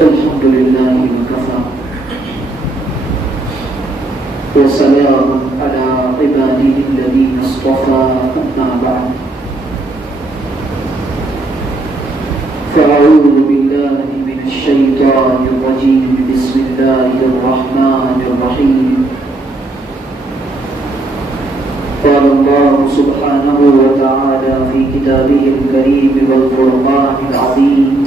الحمد لله وكفى وسلام على عباده الذين اصطفى أما بعد فأعوذ بالله من الشيطان الرجيم بسم الله الرحمن الرحيم قال الله سبحانه وتعالى في كتابه الكريم والفرقان العظيم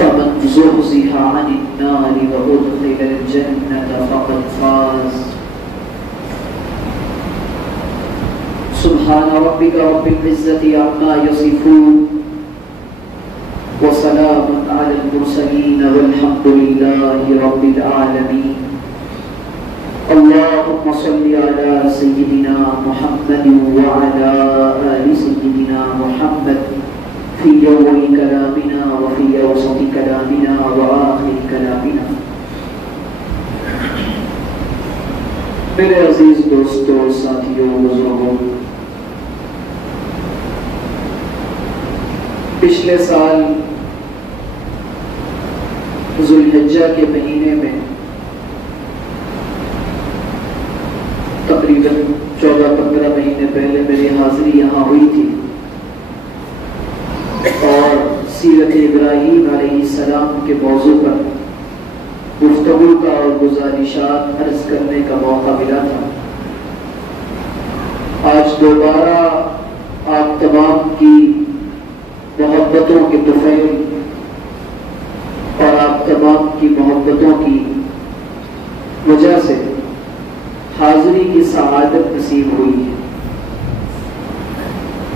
فمن زحزح عن النار وأدخل الجنة فقد فاز سبحان ربك رب العزة عما يصفون وسلام على المرسلين والحمد لله رب العالمين اللهم صل على سيدنا محمد وعلى آل سيدنا محمد في أول كلامنا وفي وسط كلامنا وآخر كلامنا. میرے عزیز دوستوں، ساتھیوں، بزرگوں، پچھلے سال ذوالحجہ کے مہینے میں تقریباً 14-15 مہینے پہلے میری حاضری یہاں ہوئی تھی اور سیرت ابراہیم علیہ السلام کے موضوع پر گفتگو کا اور گزارشات عرض کرنے کا موقع ملا تھا. آج دوبارہ آپ تمام کی محبتوں کے طفیل اور آپ تمام کی محبتوں کی وجہ سے حاضری کی سعادت نصیب ہوئی ہے.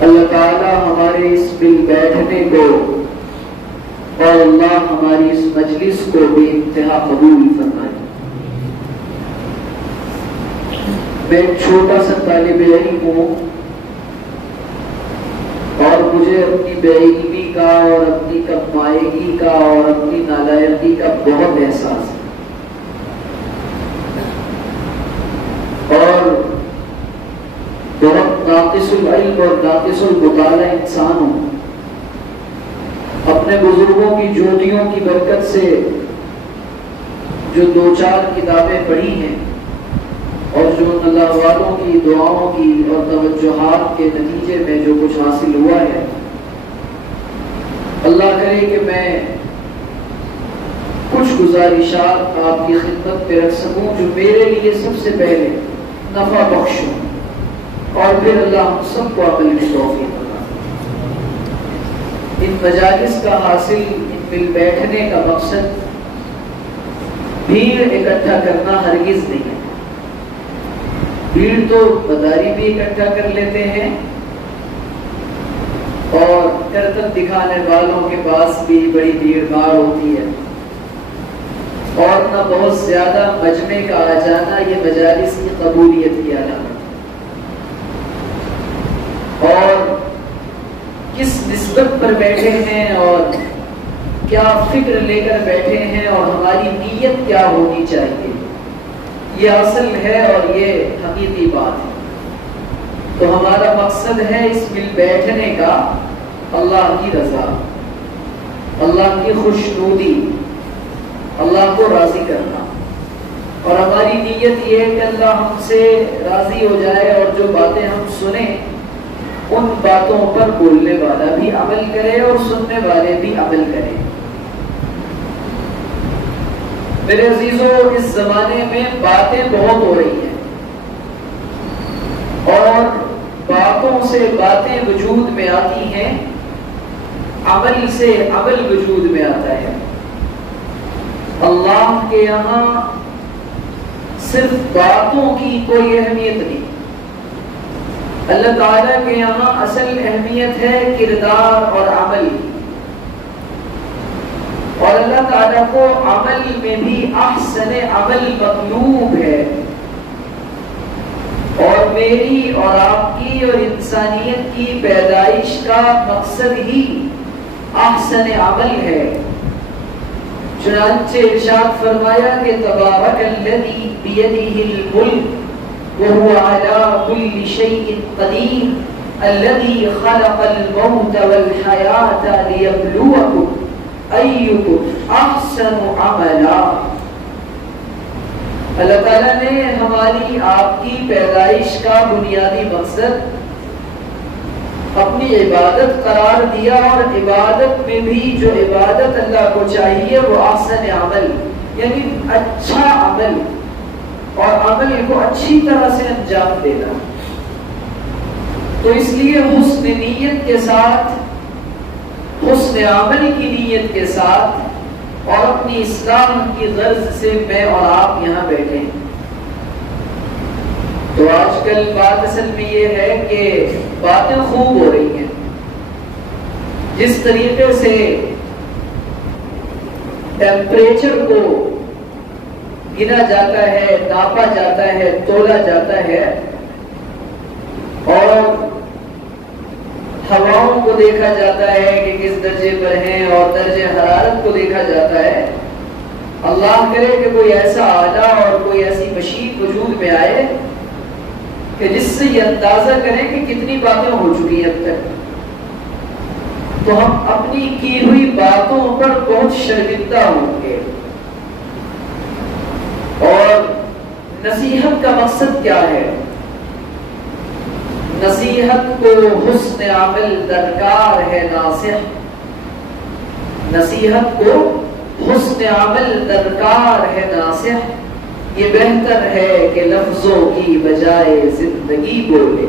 اللہ تعالی ہمارے اس مل بیٹھنے کو اور اللہ ہماری اس مجلس کو بے انتہا قبول فرمائے. میں ایک چھوٹا سا طالب علم ہوں اور مجھے اپنی بے علمی کا اور اپنی کم مائگی کا اور اپنی نالائقی کا بہت احساس ہے اور بہت ناقص العلم اور ناقص المطالعہ انسان ہوں. اپنے بزرگوں کی جوڑیوں کی برکت سے جو 2-4 کتابیں پڑھی ہیں اور جو اللہ والوں کی دعاؤں کی اور توجہات کے نتیجے میں جو کچھ حاصل ہوا ہے، اللہ کرے کہ میں کچھ گزارشات آپ کی خدمت پہ رکھ سکوں جو میرے لیے سب سے پہلے نفع بخش ہوں اور پھر اللہ ہم سب کو عمل کی توفیق عطا. ان مجالس کا حاصل، ان مل بیٹھنے کا مقصد بھیڑ اکٹھا کرنا ہرگز نہیں ہے. بھیڑ تو مداری بھی اکٹھا کر لیتے ہیں اور کرتب دکھانے والوں کے پاس بھی بڑی بھیڑ بھاڑ ہوتی ہے اور نہ بہت زیادہ مجمع کا آ جانا یہ مجالس کی قبولیت کی علامت. اور کس نسبت پر بیٹھے ہیں اور کیا فکر لے کر بیٹھے ہیں اور ہماری نیت کیا ہونی چاہیے، یہ اصل ہے اور یہ حقیقی بات ہے. تو ہمارا مقصد ہے اس مل بیٹھنے کا اللہ کی رضا، اللہ کی خوشنودی، اللہ کو راضی کرنا. اور ہماری نیت یہ ہے کہ اللہ ہم سے راضی ہو جائے اور جو باتیں ہم سنیں ان باتوں پر بولنے والا بھی عمل کرے اور سننے والے بھی عمل کریں. میرے عزیزوں، اس زمانے میں باتیں بہت ہو رہی ہیں اور باتوں سے باتیں وجود میں آتی ہیں، عمل سے عمل وجود میں آتا ہے. اللہ کے یہاں صرف باتوں کی کوئی اہمیت نہیں. اللہ تعالیٰ کے یہاں اصل اہمیت ہے کردار اور عمل. اور اللہ تعالیٰ کو عمل میں بھی احسن عمل مطلوب ہے. اور میری اور آپ کی اور انسانیت کی پیدائش کا مقصد ہی احسن عمل ہے. چنانچہ ارشاد فرمایا کہ تبارک الذی بیدہ الملک وهو على كل شيء قدير الذي خلق الموت والحياة ليبلوكم ایکم احسن عملا. اللہ تعالیٰ نے ہماری آپ کی پیدائش کا بنیادی مقصد اپنی عبادت قرار دیا، اور عبادت میں بھی جو عبادت اللہ کو چاہیے وہ احسن عمل، یعنی اچھا عمل، اور عمل کو اچھی طرح سے انجام دینا. تو اس لیے حسن نیت کے ساتھ، حسن عمل کی نیت کے ساتھ اور اپنی اصلاح کی غرض سے میں اور آپ یہاں بیٹھے ہیں. تو آج کل بات اصل میں یہ ہے کہ باتیں خوب ہو رہی ہیں. جس طریقے سے ٹیمپریچر کو گنا جاتا ہے، ناپا جاتا ہے، تولا جاتا ہے، اور ہواؤں کو دیکھا جاتا ہے کہ کس درجے پر ہیں، اور درجہ حرارت کو دیکھا جاتا ہے. اللہ کرے کہ کوئی ایسا آلہ اور کوئی ایسی مشین وجود میں آئے کہ جس سے یہ اندازہ کریں کہ کتنی باتیں ہو چکی ہیں اب تک، تو ہم اپنی کی ہوئی باتوں پر بہت شرمندہ ہوں گے. اور نصیحت کا مقصد کیا ہے؟ نصیحت کو حسن عمل درکار ہے ناصح. نصیحت کو حسن عمل درکار ہے ناصح. یہ بہتر ہے کہ لفظوں کی بجائے زندگی بولے.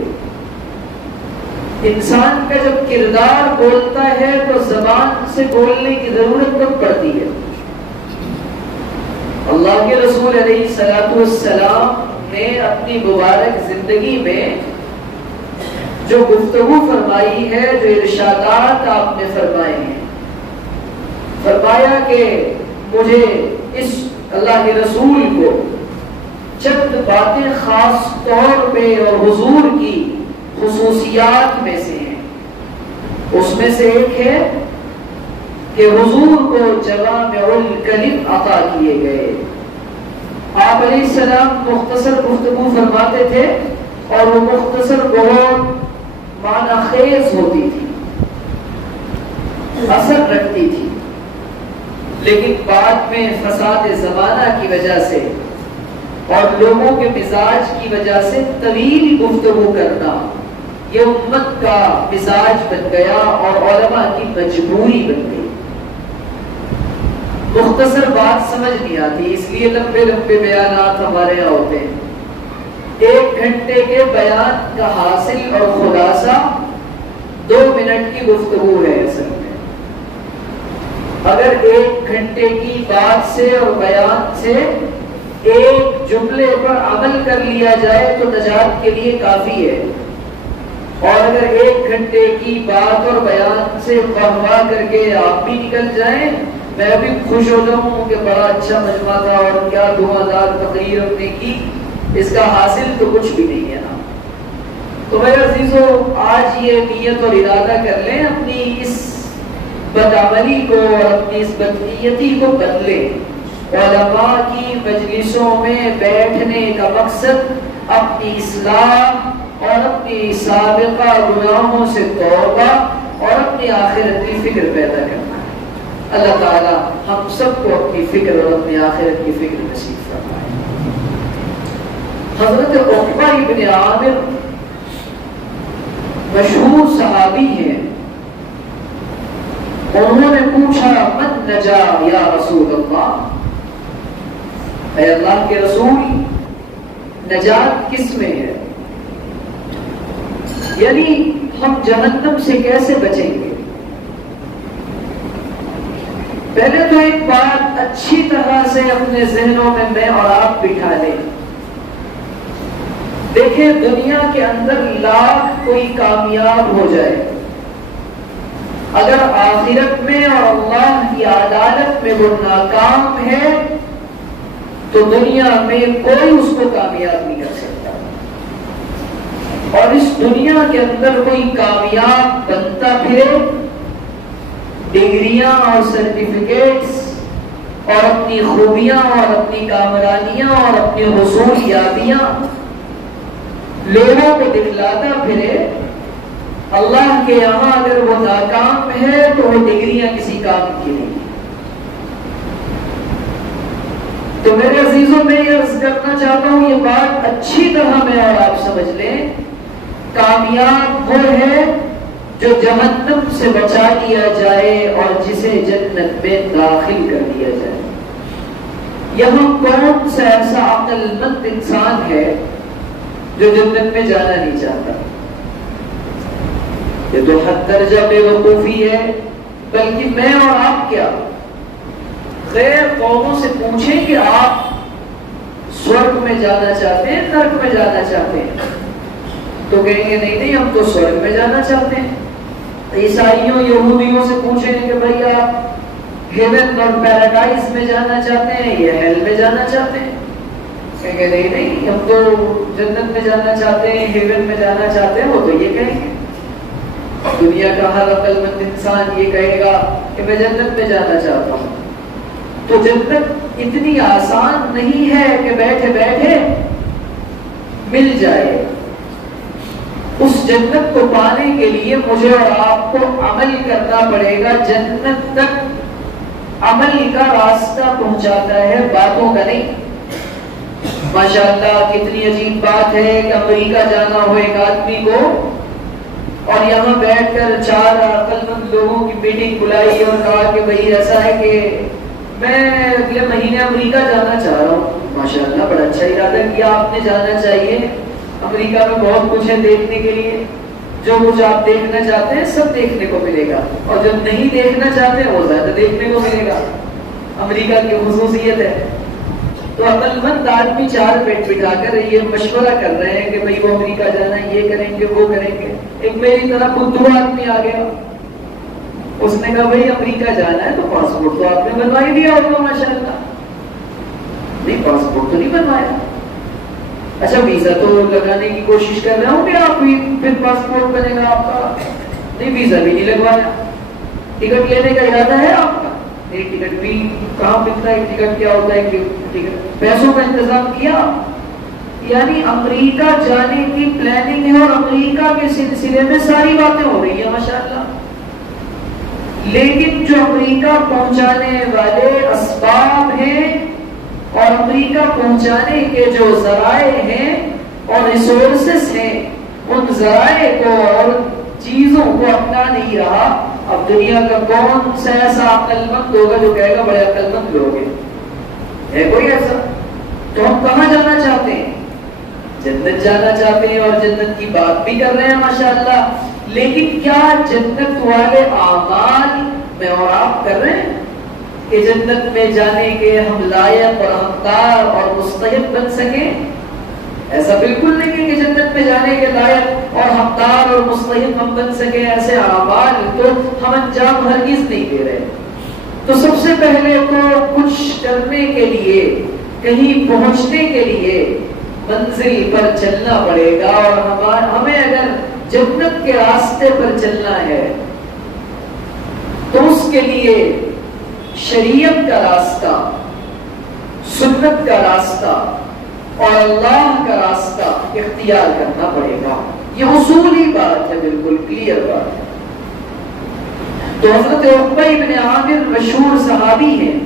انسان کا جب کردار بولتا ہے تو زبان سے بولنے کی ضرورت کب پڑتی ہے؟ اللہ کے رسول علیہ السلام نے اپنی مبارک زندگی میں جو گفتگو فرمائی ہے، جو ارشادات آپ نے فرمائے ہیں، فرمایا کہ مجھے اس اللہ کے رسول کو چند باتیں خاص طور پہ اور حضور کی خصوصیات میں سے ہیں. اس میں سے ایک ہے کہ حضور کو جوامع الکلم عطا کیے گئے. آپ علیہ السلام مختصر گفتگو فرماتے تھے، اور وہ مختصر بہت معنی خیز ہوتی تھی، اثر رکھتی تھی. لیکن بعد میں فساد زمانہ کی وجہ سے اور لوگوں کے مزاج کی وجہ سے طویل گفتگو کرنا یہ امت کا مزاج بن گیا اور علماء کی مجبوری بن گئی. مختصر بات سمجھ نہیں آتی، اس لیے لمبے لمبے بیانات ہمارے یہاں ہوتے ہیں. 1 گھنٹے کے بیان کا حاصل اور خلاصہ 2 منٹ کی گفتگو ہے. اصل میں اگر 1 گھنٹے کی بات سے اور بیان سے ایک جملے پر عمل کر لیا جائے تو نجات کے لیے کافی ہے. اور اگر 1 گھنٹے کی بات اور بیان سے واہ کر کے آپ بھی نکل جائیں، میں بھی خوش ہو جاؤں کہ بڑا اچھا مجمع تھا اور کیا دعاءدار تقریر ہم نے کی، اس کا حاصل تو کچھ بھی نہیں ہے نا. تو میرے عزیزو، آج یہ نیت اور ارادہ کر لیں اپنی اس بدعملی کو اور اپنی اس بدنیتی کو بدلیں. علماء کی مجلسوں میں بیٹھنے کا مقصد اپنی اصلاح اور اپنی سابقہ گناہوں سے توبہ اور اپنی آخرت کی فکر پیدا کرنا ہے. اللہ تعالی ہم سب کو اپنی فکر اور اپنی آخرت کی فکر نصیب فرمائے. حضرت عقبہ ابن عامر مشہور صحابی ہیں. انہوں نے پوچھا من نجا یا رسول اللہ، اے اللہ کے رسول نجات کس میں ہے؟ یعنی ہم جہنم سے کیسے بچیں گے؟ پہلے تو ایک بات اچھی طرح سے اپنے ذہنوں میں اور آپ بٹھا لیں. دیکھیں، دنیا کے اندر لاکھ کوئی کامیاب ہو جائے، اگر آخرت میں اور اللہ کی عدالت میں وہ ناکام ہے تو دنیا میں کوئی اس کو کامیاب نہیں کر سکتا. اور اس دنیا کے اندر کوئی کامیاب بنتا پھرے ڈگریاں اور سرٹیفکیٹس اور اپنی خوبیاں اور اپنی کامرانیاں اور اپنی حصول یابیاں لوگوں کو دکھلاتا پھرے، اللہ کے یہاں اگر وہ ناکام ہے تو وہ ڈگریاں کسی کام کی نہیں. تو میرے عزیزوں میں یہ عرض کرنا چاہتا ہوں، یہ بات اچھی طرح میں اور آپ سمجھ لیں، کامیاب وہ ہے جو جہنم سے بچا دیا جائے اور جسے جنت میں داخل کر دیا جائے۔ یہاں کون سا ایسا عقل مند انسان ہے جو جنت میں جانا نہیں چاہتا؟ یہ تو حد درجہ بے وقوفی ہے۔ بلکہ میں اور آپ کیا غیر قوموں سے پوچھیں کہ آپ سورگ میں جانا چاہتے ہیں، نرک میں جانا چاہتے ہیں، تو کہیں گے نہیں ہم تو سورگ میں جانا چاہتے ہیں۔ عیسائیوں یہودیوں سے پوچھیں کہ بھائی آپ ہیون اور پیراڈائز میں جانا چاہتے ہیں یا ہیل میں جانا چاہتے ہیں، کہیں گے نہیں ہم تو جنت میں جانا چاہتے ہیں، ہیون میں جانا چاہتے ہیں۔ وہ تو یہ کہیں گے، دنیا کا ہر عقل مند انسان یہ کہے گا کہ میں جنت میں جانا چاہتا ہوں۔ تو جنت اتنی آسان نہیں ہے کہ بیٹھے بیٹھے مل جائے۔ اس جنت کو پانے کے لیے مجھے اور آپ کو عمل کرنا پڑے گا۔ جنت تک عمل کا راستہ پہنچاتا ہے، باتوں کا نہیں۔ ماشاءاللہ کتنی عجیب بات ہے کہ امریکہ جانا ہو ایک آدمی کو اور یہاں بیٹھ کر 4 عقل مند لوگوں کی میٹنگ بلائی اور کہا کہ بھائی ایسا ہے کہ میں اگلے مہینے امریکہ جانا چاہ رہا ہوں۔ ماشاءاللہ بڑا اچھا ارادہ کیا آپ نے، جانا چاہیے۔ امریکہ میں بہت کچھ ہے دیکھنے کے لیے، جو کچھ آپ دیکھنا چاہتے ہیں سب دیکھنے کو ملے گا، اور جو نہیں دیکھنا چاہتے ہیں وہ زیادہ دیکھنے کو ملے گا۔ امریکہ کی خصوصیت ہے۔ تو عقل مند آدمی 4 پیٹ بٹھا کر یہ مشورہ کر رہے ہیں کہ بھائی وہ امریکہ جانا ہے، یہ کریں گے وہ کریں گے۔ ایک میری طرح بدھو آدمی آ گیا، اس نے کہا بھائی امریکہ جانا ہے تو پاسپورٹ تو آپ نے بنوا ہی دیا ہوگا۔ ماشاءاللہ نہیں، پاسپورٹ تو نہیں بنوایا۔ اچھا ویزا تو لگانے کی کوشش کر رہے ہوں گے آپ بھی، پھر پاسپورٹ بنے گا آپ کا؟ نہیں ویزا بھی نہیں لگوایا۔ ٹکٹ لینے کا ارادہ ہے آپ کا؟ نہیں ٹکٹ بھی کہاں ملتا ہے، ٹکٹ کیا ہوتا ہے، ٹکٹ پیسوں کا انتظام کیا؟ یعنی امریکہ جانے کی پلاننگ ہے اور امریکہ کے سلسلے میں ساری باتیں ہو رہی ہیں ماشاءاللہ، لیکن جو امریکہ پہنچانے والے اسباب ہیں اور امریکہ پہنچانے کے جو ذرائع ہیں اور ریسورسز ہیں، ان ذرائع کو اور چیزوں کو اپنا نہیں رہا۔ اب دنیا کا کون سا ایسا عقل مند ہوگا جو کہے گا بڑے عقل مند لوگ ہیں؟ ہے کوئی ایسا؟ تو ہم کہاں جانا چاہتے ہیں؟ جنت جانا چاہتے ہیں اور جنت کی بات بھی کر رہے ہیں ماشاءاللہ، لیکن کیا جنت والے اعمال میں اور آپ کر رہے ہیں کہ جنت میں جانے کے ہم لائق اور حقدار اور مستحق بن سکیں؟ ایسا بالکل نہیں ہے کہ جنت میں جانے کے لائق اور حقدار اور مستحق ہم بن سکیں۔ ایسے اعمال تو ہم انجام ہرگز نہیں دے رہے۔ تو سب سے پہلے تو کچھ کرنے کے لیے، کہیں پہنچنے کے لیے منزل پر چلنا پڑے گا، اور ہمیں اگر جنت کے راستے پر چلنا ہے تو اس کے لیے شریعت کا راستہ، سنت کا راستہ اور اللہ کا راستہ اختیار کرنا پڑے گا۔ یہ اصولی بات ہے، بالکل کلیئر بات ہے۔ تو حضرت عقبہ بن عامر مشہور صحابی ہیں،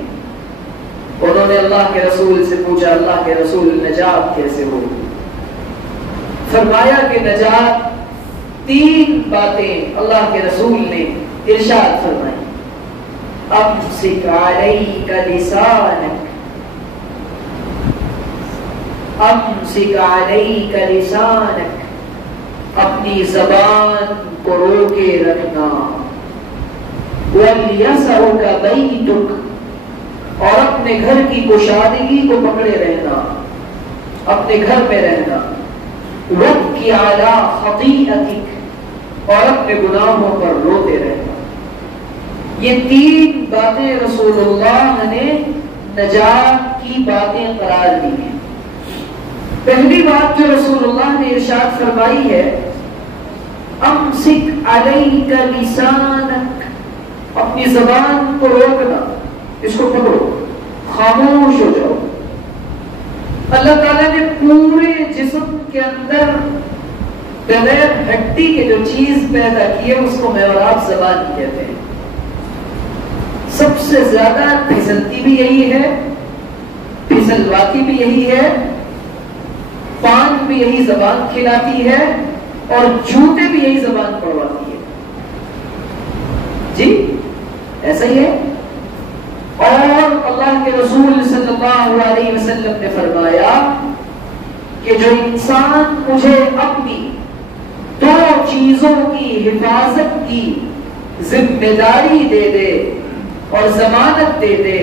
انہوں نے اللہ کے رسول سے پوچھا اللہ کے رسول نجات کیسے ہوگی؟ فرمایا کہ نجات 3 باتیں اللہ کے رسول نے ارشاد فرمائی۔ امسک علیک لسانک، امسک علیک لسانک، اپنی زبان کو روکے رکھنا، وَلْيَسَعُكَ بَيْتُكَ، اور اپنے گھر کی کشادگی کو پکڑے رہنا، اپنے گھر میں رہنا، وَابْكِ عَلَىٰ خَطِيئَتِكَ، اور اپنے گناہوں پر روتے رہنا۔ یہ 3 باتیں رسول اللہ نے نجات کی باتیں قرار دی ہیں۔ پہلی بات جو رسول اللہ نے ارشاد فرمائی ہے، امسک علیک لسانک، اپنی زبان کو روکنا، اس کو پکڑو، خاموش ہو جاؤ۔ اللہ تعالیٰ نے پورے جسم کے اندر بغیر ہڈی کے جو چیز پیدا کی ہے اس کو میں اور آپ زبان کہتے ہیں۔ سب سے زیادہ پھسلتی بھی یہی ہے، پھسلواتی بھی یہی ہے، پان بھی یہی زبان کھلاتی ہے، اور جوتے بھی یہی زبان پڑواتی ہے. جی ایسا ہی ہے. اور اللہ کے رسول صلی اللہ علیہ وسلم نے فرمایا کہ جو انسان مجھے اپنی دو چیزوں کی حفاظت کی ذمہ داری دے دے اور ضمانت دے دے،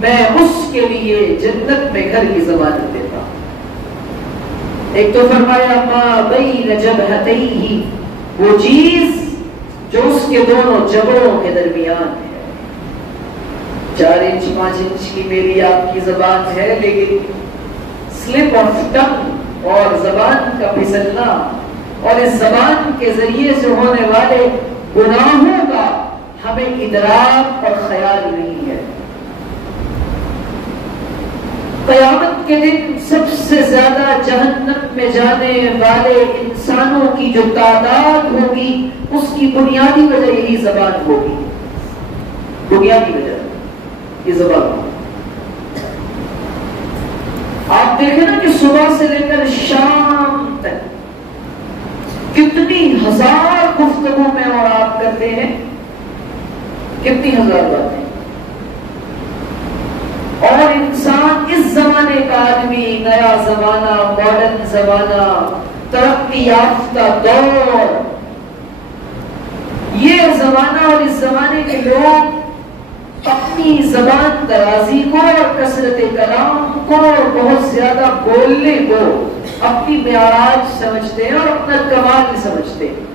میں اس کے لیے جنت میں گھر کی ضمانت دیتا. ایک تو فرمایا ما بین جبہتیہ، وہ چیز جو اس کے دونوں جبڑوں کے درمیان ہے. 4 انچ 5 انچ کی میری آپ کی زبان ہے، لیکن سلپ آف ٹنگ اور زبان کا پھسلنا اور اس زبان کے ذریعے سے ہونے والے گناہوں کا ہمیں ادراک اور خیال نہیں ہے. قیامت کے دن سب سے زیادہ جہنم میں جانے والے انسانوں کی جو تعداد ہوگی، اس کی بنیادی وجہ یہی زبان ہوگی. بنیادی وجہ یہ زبان. آپ دیکھیں نا کہ صبح سے لے کر شام تک کتنی ہزار گفتگو میں اور آپ کرتے ہیں، کتنی ہزار باتیں. اور انسان اس زمانے کا آدمی، نیا زمانہ، ماڈرن زمانہ، ترقی یافتہ دور، یہ زمانہ اور اس زمانے کے لوگ اپنی زبان درازی کو اور کثرت کلام کو اور بہت زیادہ بولنے کو اپنی معراج سمجھتے ہیں اور اپنا کمال سمجھتے ہیں.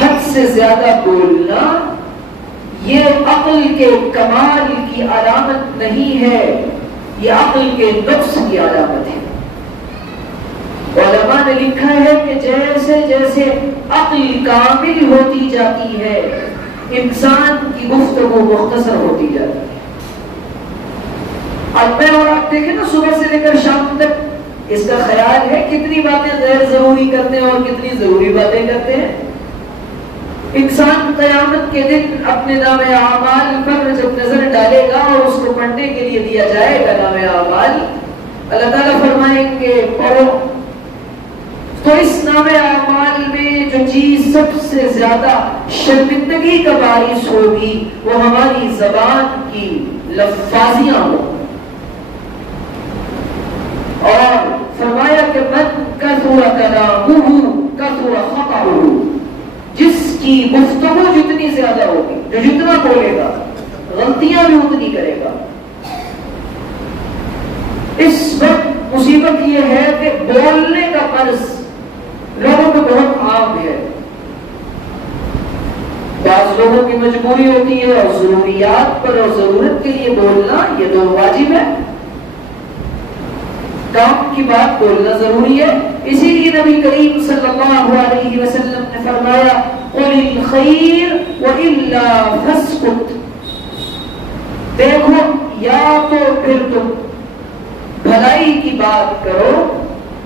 حد سے زیادہ بولنا یہ عقل کے کمال کی علامت نہیں ہے، یہ عقل کے نقص کی علامت ہے. علماء نے لکھا ہے کہ جیسے جیسے عقل کامل ہوتی جاتی ہے، انسان کی گفتگو مختصر ہوتی جاتی ہے. اب میں اور آپ دیکھیں نا صبح سے لے کر شام تک اس کا خیال ہے کتنی باتیں غیر ضروری کرتے ہیں اور کتنی ضروری باتیں کرتے ہیں. انسان قیامت کے دن اپنے نام اعمال پر جب نظر ڈالے گا اور اس کو پڑھنے کے لیے دیا جائے گا نام اعمال، اللہ تعالیٰ فرمائیں گے پڑھو. تو اس نام اعمال میں جو چیز سب سے زیادہ شرمندگی کا باعث ہوگی وہ ہماری زبان کی لفاظیاں ہوں. اور فرمایا کہ من کثر کلامہ کثر خطأہ، جس کی گفتگو جتنی زیادہ ہوگی، جو جتنا بولے گا غلطیاں بھی اتنی کرے گا. اس وقت مصیبت یہ ہے کہ بولنے کا فرض لوگوں کو بہت عام ہے. بعض لوگوں کی مجبوری ہوتی ہے اور ضروریات پر اور ضرورت کے لیے بولنا یہ تو واجب ہے، کام کی بات بولنا ضروری ہے. اسی لیے نبی کریم صلی اللہ علیہ وسلم نے فرمایا قل الخیر وإلا فاسکت، دیکھو یا تو پھر تم بھلائی کی بات کرو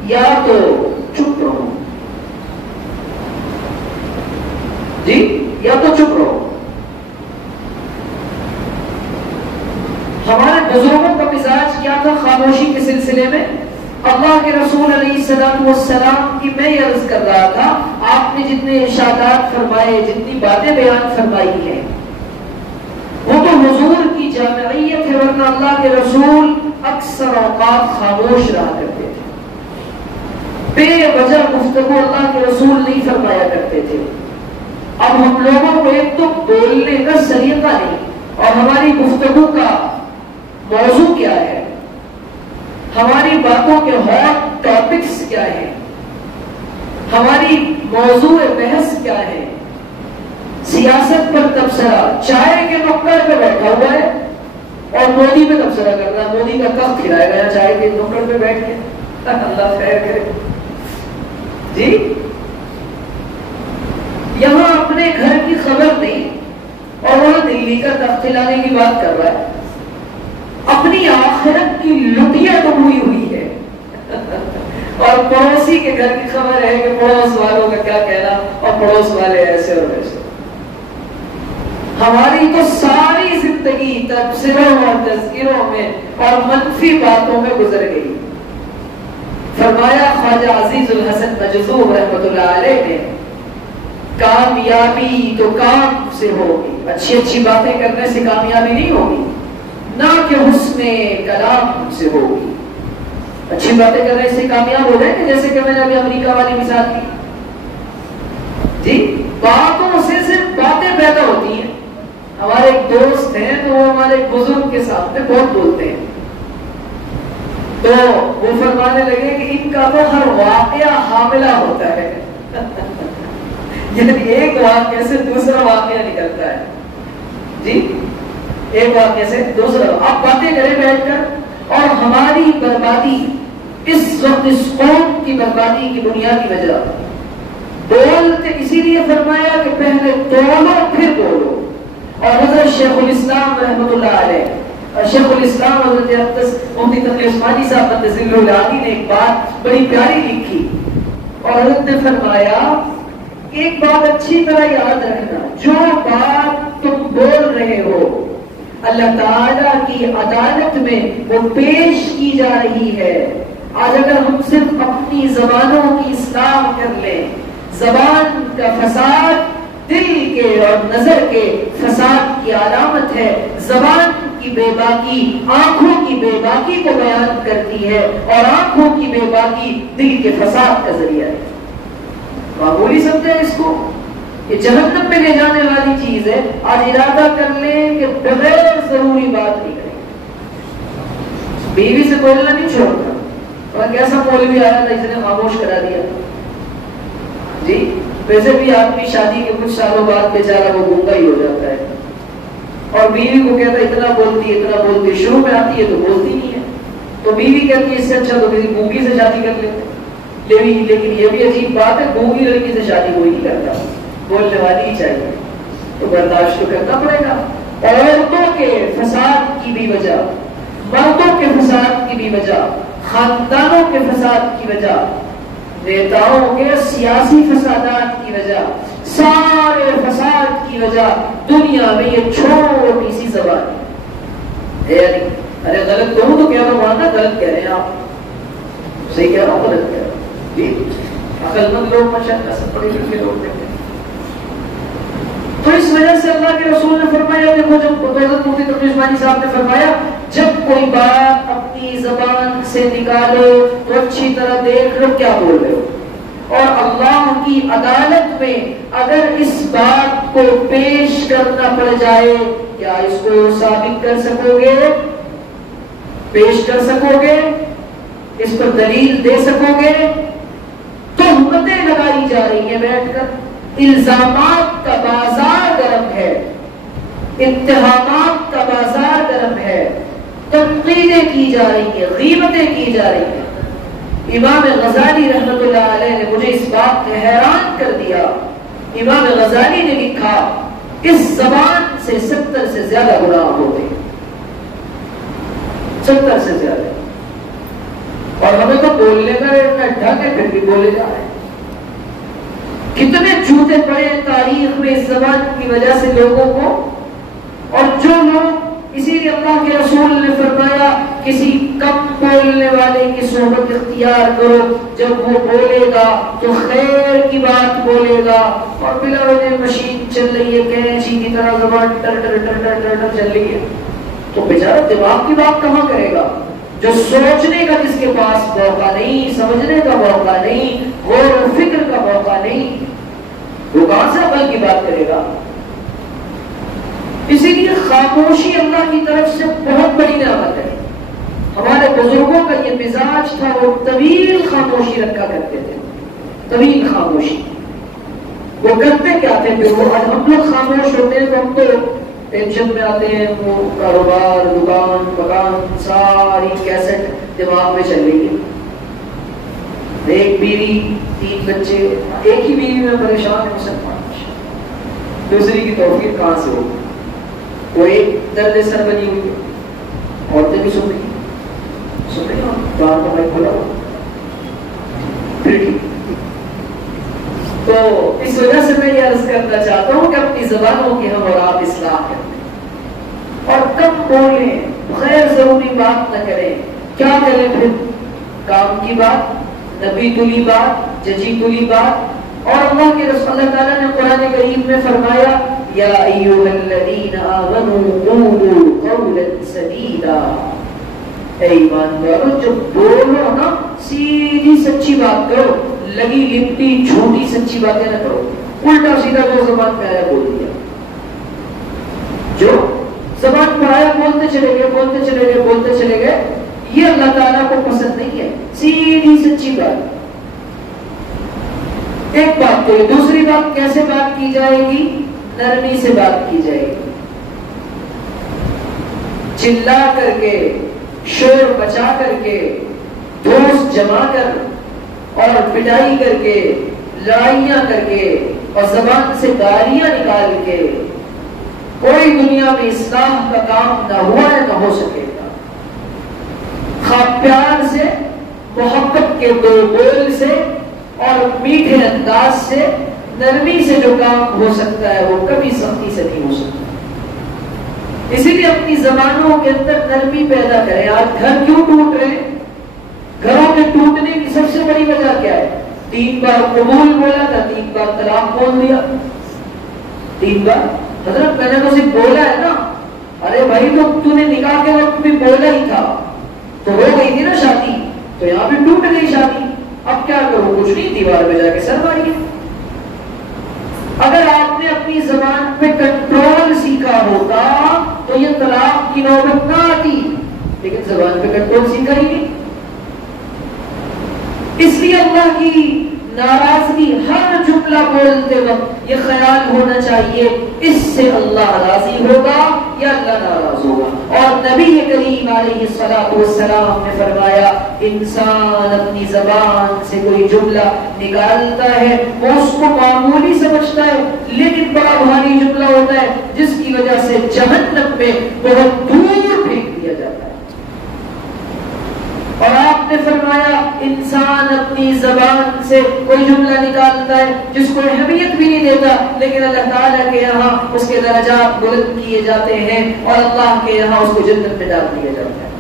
یا تو چپ رہو. جی یا تو چپ رہو. ہمارے بزرگوں کا مزاج کیا تھا خاموشی کے سلسلے میں؟ اللہ کے رسول علیہ السلام کی میں یہ عرض کر رہا تھا، آپ نے جتنے ارشادات فرمائے، جتنی باتیں بیان فرمائی ہیں، وہ تو حضور کی جامعیت ہے، ورنہ اللہ کے رسول اکثر اوقات خاموش رہا کرتے تھے. بے وجہ گفتگو اللہ کے رسول نہیں فرمایا کرتے تھے. اب ہم لوگوں کو ایک تو بولنے کا سلیقہ نہیں، اور ہماری گفتگو کا موضوع کیا ہے، ہماری باتوں کے ہاٹ ٹاپکس کیا ہیں، ہماری موضوع بحث کیا ہے. سیاست پر تبصرہ، چائے کے نکڑ پہ بیٹھا ہوا ہے اور مودی پہ تبصرہ کر رہا ہے. مودی کا کب کھلائے گا چائے کے نکڑ پہ بیٹھ کے؟ اللہ خیر کرے. جی یہاں اپنے گھر کی خبر نہیں اور وہاں دلی کا تخت لانے کی بات کر رہا ہے. اپنی آخرت کی لٹیاں ڈوبی ہوئی ہے اور پڑوسی کے گھر کی خبر ہے کہ پڑوس والوں کا کیا کہنا اور پڑوس والے ایسے اور ویسے. ہماری تو ساری زندگی زندگی تبصروں اور تذکروں میں اور منفی باتوں میں گزر گئی. فرمایا خواجہ عزیز الحسن مجذوب رحمۃ اللہ علیہ نے کامیابی تو کام سے ہوگی، اچھی اچھی باتیں کرنے سے کامیابی نہیں ہوگی، نہ کہ حسن کلام سے ہوگی. اچھی باتیں کرنے سے کامیاب ہو جائیں گے، جیسے کہ میں نے ابھی امریکہ والی مثال دی جی. باتوں سے صرف باتیں پیدا ہوتی ہیں. ہمارے ایک دوست ہیں تو وہ ہمارے بزرگ کے سامنے بہت بولتے ہیں، تو وہ فرمانے لگے کہ ان کا تو ہر واقعہ حاملہ ہوتا ہے. یعنی ایک واقعے سے دوسرا واقعہ نکلتا ہے جی، ایک واقعے سے دوسرا. آپ باتیں کریں بیٹھ کر، اور ہماری بربادی اس وقت اس قوم کی بربادی کی بنیادی وجہ بولتے اسی لیے فرمایا کہ پہلے تولو پھر بولو. اور حضرت شیخ الاسلام رحمۃ اللہ علیہ، شیخ الاسلام حضرت مفتی تقی عثمانی صاحب قدس العالی نے ایک بات بڑی پیاری لکھی، اور حضرت نے فرمایا ایک بات اچھی طرح یاد رکھنا، جو بات تم بول رہے ہو اللہ تعالیٰ کی عدالت میں وہ پیش کی جا رہی ہے. آج اگر ہم صرف اپنی زبانوں کی اصلاح کر لیں، زبان کا فساد دل کے اور نظر کے فساد کی علامت ہے. زبان کی بے باکی آنکھوں کی بے باکی کو بیان کرتی ہے، اور آنکھوں کی بے باکی دل کے فساد کا ذریعہ ہے. معمولی سمجھیں اس کو، یہ جہنم میں لے جانے والی چیز ہے. آج ارادہ کر لیں کہ بغیر ضروری بات نہیں کریں. بیوی سے بولنا نہیں چھوڑتا، اور کیسا مولوی آیا تھا اس نے خاموش کرا دیا جی. ویسے بھی آدمی شادی کے کچھ سالوں بعد بیچارہ وہ گونگا ہی ہو جاتا ہے، اور بیوی کو کہتا ہے اتنا بولتی ہے اتنا بولتی ہے، شروع میں آتی ہے تو بولتی نہیں ہے، تو بیوی کہتی ہے اس سے اچھا تو کسی گونگی سے شادی کر لیتے. لیکن یہ بھی عجیب بات ہے، گونگی لڑکی سے شادی کوئی نہیں کرتا، بولنے والی ہی چاہیے، تو برداشت تو کرنا پڑے گا. عورتوں کے فساد کی بھی وجہ، مردوں کے فساد کی بھی وجہ، خاندانوں کے فساد کی وجہ، نیتاؤں کے سیاسی فسادات کی وجہ، سارے فساد کی وجہ دنیا میں یہ چھوٹی سی زبان ہے. ارے غلط کہوں تو کیا ماننا غلط کہہ رہے ہیں آپ، صحیح کہہ رہا ہوں غلط کہہ رہا ہوں جی. عقل مند لوگ ماشاءاللہ سے پڑھے لکھے لوگ دیکھتے ہیں. تو اس وجہ سے اللہ کے رسول نے فرمایا، دیکھو جب حضرت مفتی تقی عثمانی صاحب نے فرمایا جب کوئی بات اپنی زبان سے نکالو تو اچھی طرح دیکھ لو کیا بول رہے ہو، اور اللہ کی عدالت میں اگر اس بات کو پیش کرنا پڑ جائے، کیا اس کو ثابت کر سکو گے، پیش کر سکو گے، اس پر دلیل دے سکو گے؟ تہمتیں لگائی جا رہی ہیں بیٹھ کر، الزامات کا بازار گرم ہے، اتہامات کا بازار گرم ہے، تنقیدیں کی جا رہی ہیں، غیبتیں کی جا رہی ہیں. امام غزالی رحمۃ اللہ علیہ نے مجھے اس بات نے حیران کر دیا. امام غزالی نے لکھا اس زبان سے 70 سے زیادہ گناہ ہوتے ہیں، 70 سے زیادہ، اور ہمیں تو بولنے کا ڈھنگ ہے پھر بھی بولے جا رہے ہیں. کتنے جھوٹے پڑے تاریخ میں اس زبان کی وجہ سے لوگوں کو. اور جو لوگ، اسی لیے اللہ کے رسول نے فرمایا کسی کم بولنے والے کی صحبت اختیار کرو، جب وہ بولے گا تو خیر کی بات بولے گا، اور بلا وجہ مشین چل رہی ہے کینچی کی طرح زبان ٹر ٹر ٹر ٹر ٹر ٹر چل رہی ہے تو بیچارہ دماغ کی بات کہاں کرے گا؟ جو سوچنے کا جس کے پاس موقع نہیں، سمجھنے کا موقع نہیں، غور و فکر کا موقع نہیں، وہ کہاں سے عقل کی بات کرے گا؟ اسی لیے خاموشی اللہ کی طرف سے بہت بڑی نعمت ہے. ہمارے بزرگوں کا یہ مزاج تھا، وہ طویل خاموشی رکھا کرتے تھے، طویل خاموشی. وہ کرتے کیا تھے پھر وہ؟ آج ہم لوگ خاموش ہوتے ہیں تو ہم تو ٹینشن میں آتے ہیں، وہ کاروبار، دکان، مکان، ساری کیسٹ دماغ میں چل رہی ہے. ایک بیوی، 3 بچے، ایک ہی بیوی میں پریشان ہے مسلمان، دوسری کی توفیق کہاں سے ہوگی؟ وہ ایک درد سر بنی ہوئی ہے، عورتیں بھی سن رہی ہوں، کار کا بھائی کھولا ہوا پھر ٹھیک. تو اس وجہ سے میں یہ عرض کرنا چاہتا ہوں کہ اپنی زبانوں کی ہم اور آپ اصلاح کریں. اور بولیں، غیر ضروری بات نہ کریں. کیا کریں پھر؟ کام کی بات، نبی تلی بات، ججی تلی بات. اور اللہ کے رسول اللہ تعالیٰ نے قرآن کریم میں فرمایا یا ایھا الذین آمنوا قولوا قولا سدیدا. اے ایماندارو جب بولو نا سیدھی سچی بات کرو، لگی لپٹی جھوٹی سچی باتیں نہ کرو. الٹا سیدھا جو زبان پہ آیا بول دیا، جو زبان پہ آیا بولتے چلے گئے بولتے چلے گئے بولتے چلے گئے، یہ اللہ تعالیٰ کو پسند نہیں ہے. سیدھی سچی بات. ایک بات تو. دوسری بات کیسے بات کی جائے گی؟ نرمی سے بات کی جائے گی. چلا کر کے، شور بچا کر کے، دوست جما کر اور پٹائی کر کے، لڑائیاں کر کے اور زبان سے گالیاں نکال کے کوئی دنیا میں اسلام کا کام نہ ہوا ہے نہ ہو سکے گا. خواہ پیار سے، محبت کے دو بول سے اور میٹھے انداز سے، نرمی سے جو کام ہو سکتا ہے وہ کبھی سختی سے نہیں ہو سکتا. اسی لیے اپنی زبانوں کے اندر نرمی پیدا کریں. آج گھر کیوں ٹوٹ رہے ہیں؟ گھروں کے ٹوٹنے کی سب سے بڑی وجہ کیا ہے؟ 3 بار قبول بولا تھا، 3 بار طلاق بول دیا. 3 بار حضرت میں نے تو صرف بولا ہے نا. ارے بھائی تو نے نکاح کے وقت بھی بولا ہی تھا تو ہو گئی تھی نا شادی، تو یہاں بھی ٹوٹ گئی شادی. اب کیا کرو؟ کچھ نہیں، دیوار پہ جا کے سر ماریے. اگر آپ نے اپنی زبان پہ کنٹرول سیکھا ہوتا تو یہ طلاق کی نوبت نہ آتی، لیکن زبان پہ کنٹرول سیکھا ہی نہیں. اس لیے اللہ کی ناراضگی ہر جملہ بولتے وقت یہ خیال ہونا چاہیے اس سے اللہ راضی ہوگا یا اللہ ناراض ہوگا. اور نبی کریم علیہ السلام نے فرمایا انسان اپنی زبان سے کوئی جملہ نکالتا ہے وہ اس کو معمولی سمجھتا ہے، لیکن بڑا بھاری جملہ ہوتا ہے جس کی وجہ سے جہنم میں بہت دور پھینک دیا جاتا ہے. اور آپ نے فرمایا انسان اپنی زبان سے کوئی جملہ نکالتا ہے جس کو اہمیت بھی نہیں دیتا، لیکن اللہ تعالیٰ کے یہاں اس کے درجات بلند کیے جاتے ہیں اور اللہ کے یہاں اس کو جنت میں ڈال دیا جاتا ہے.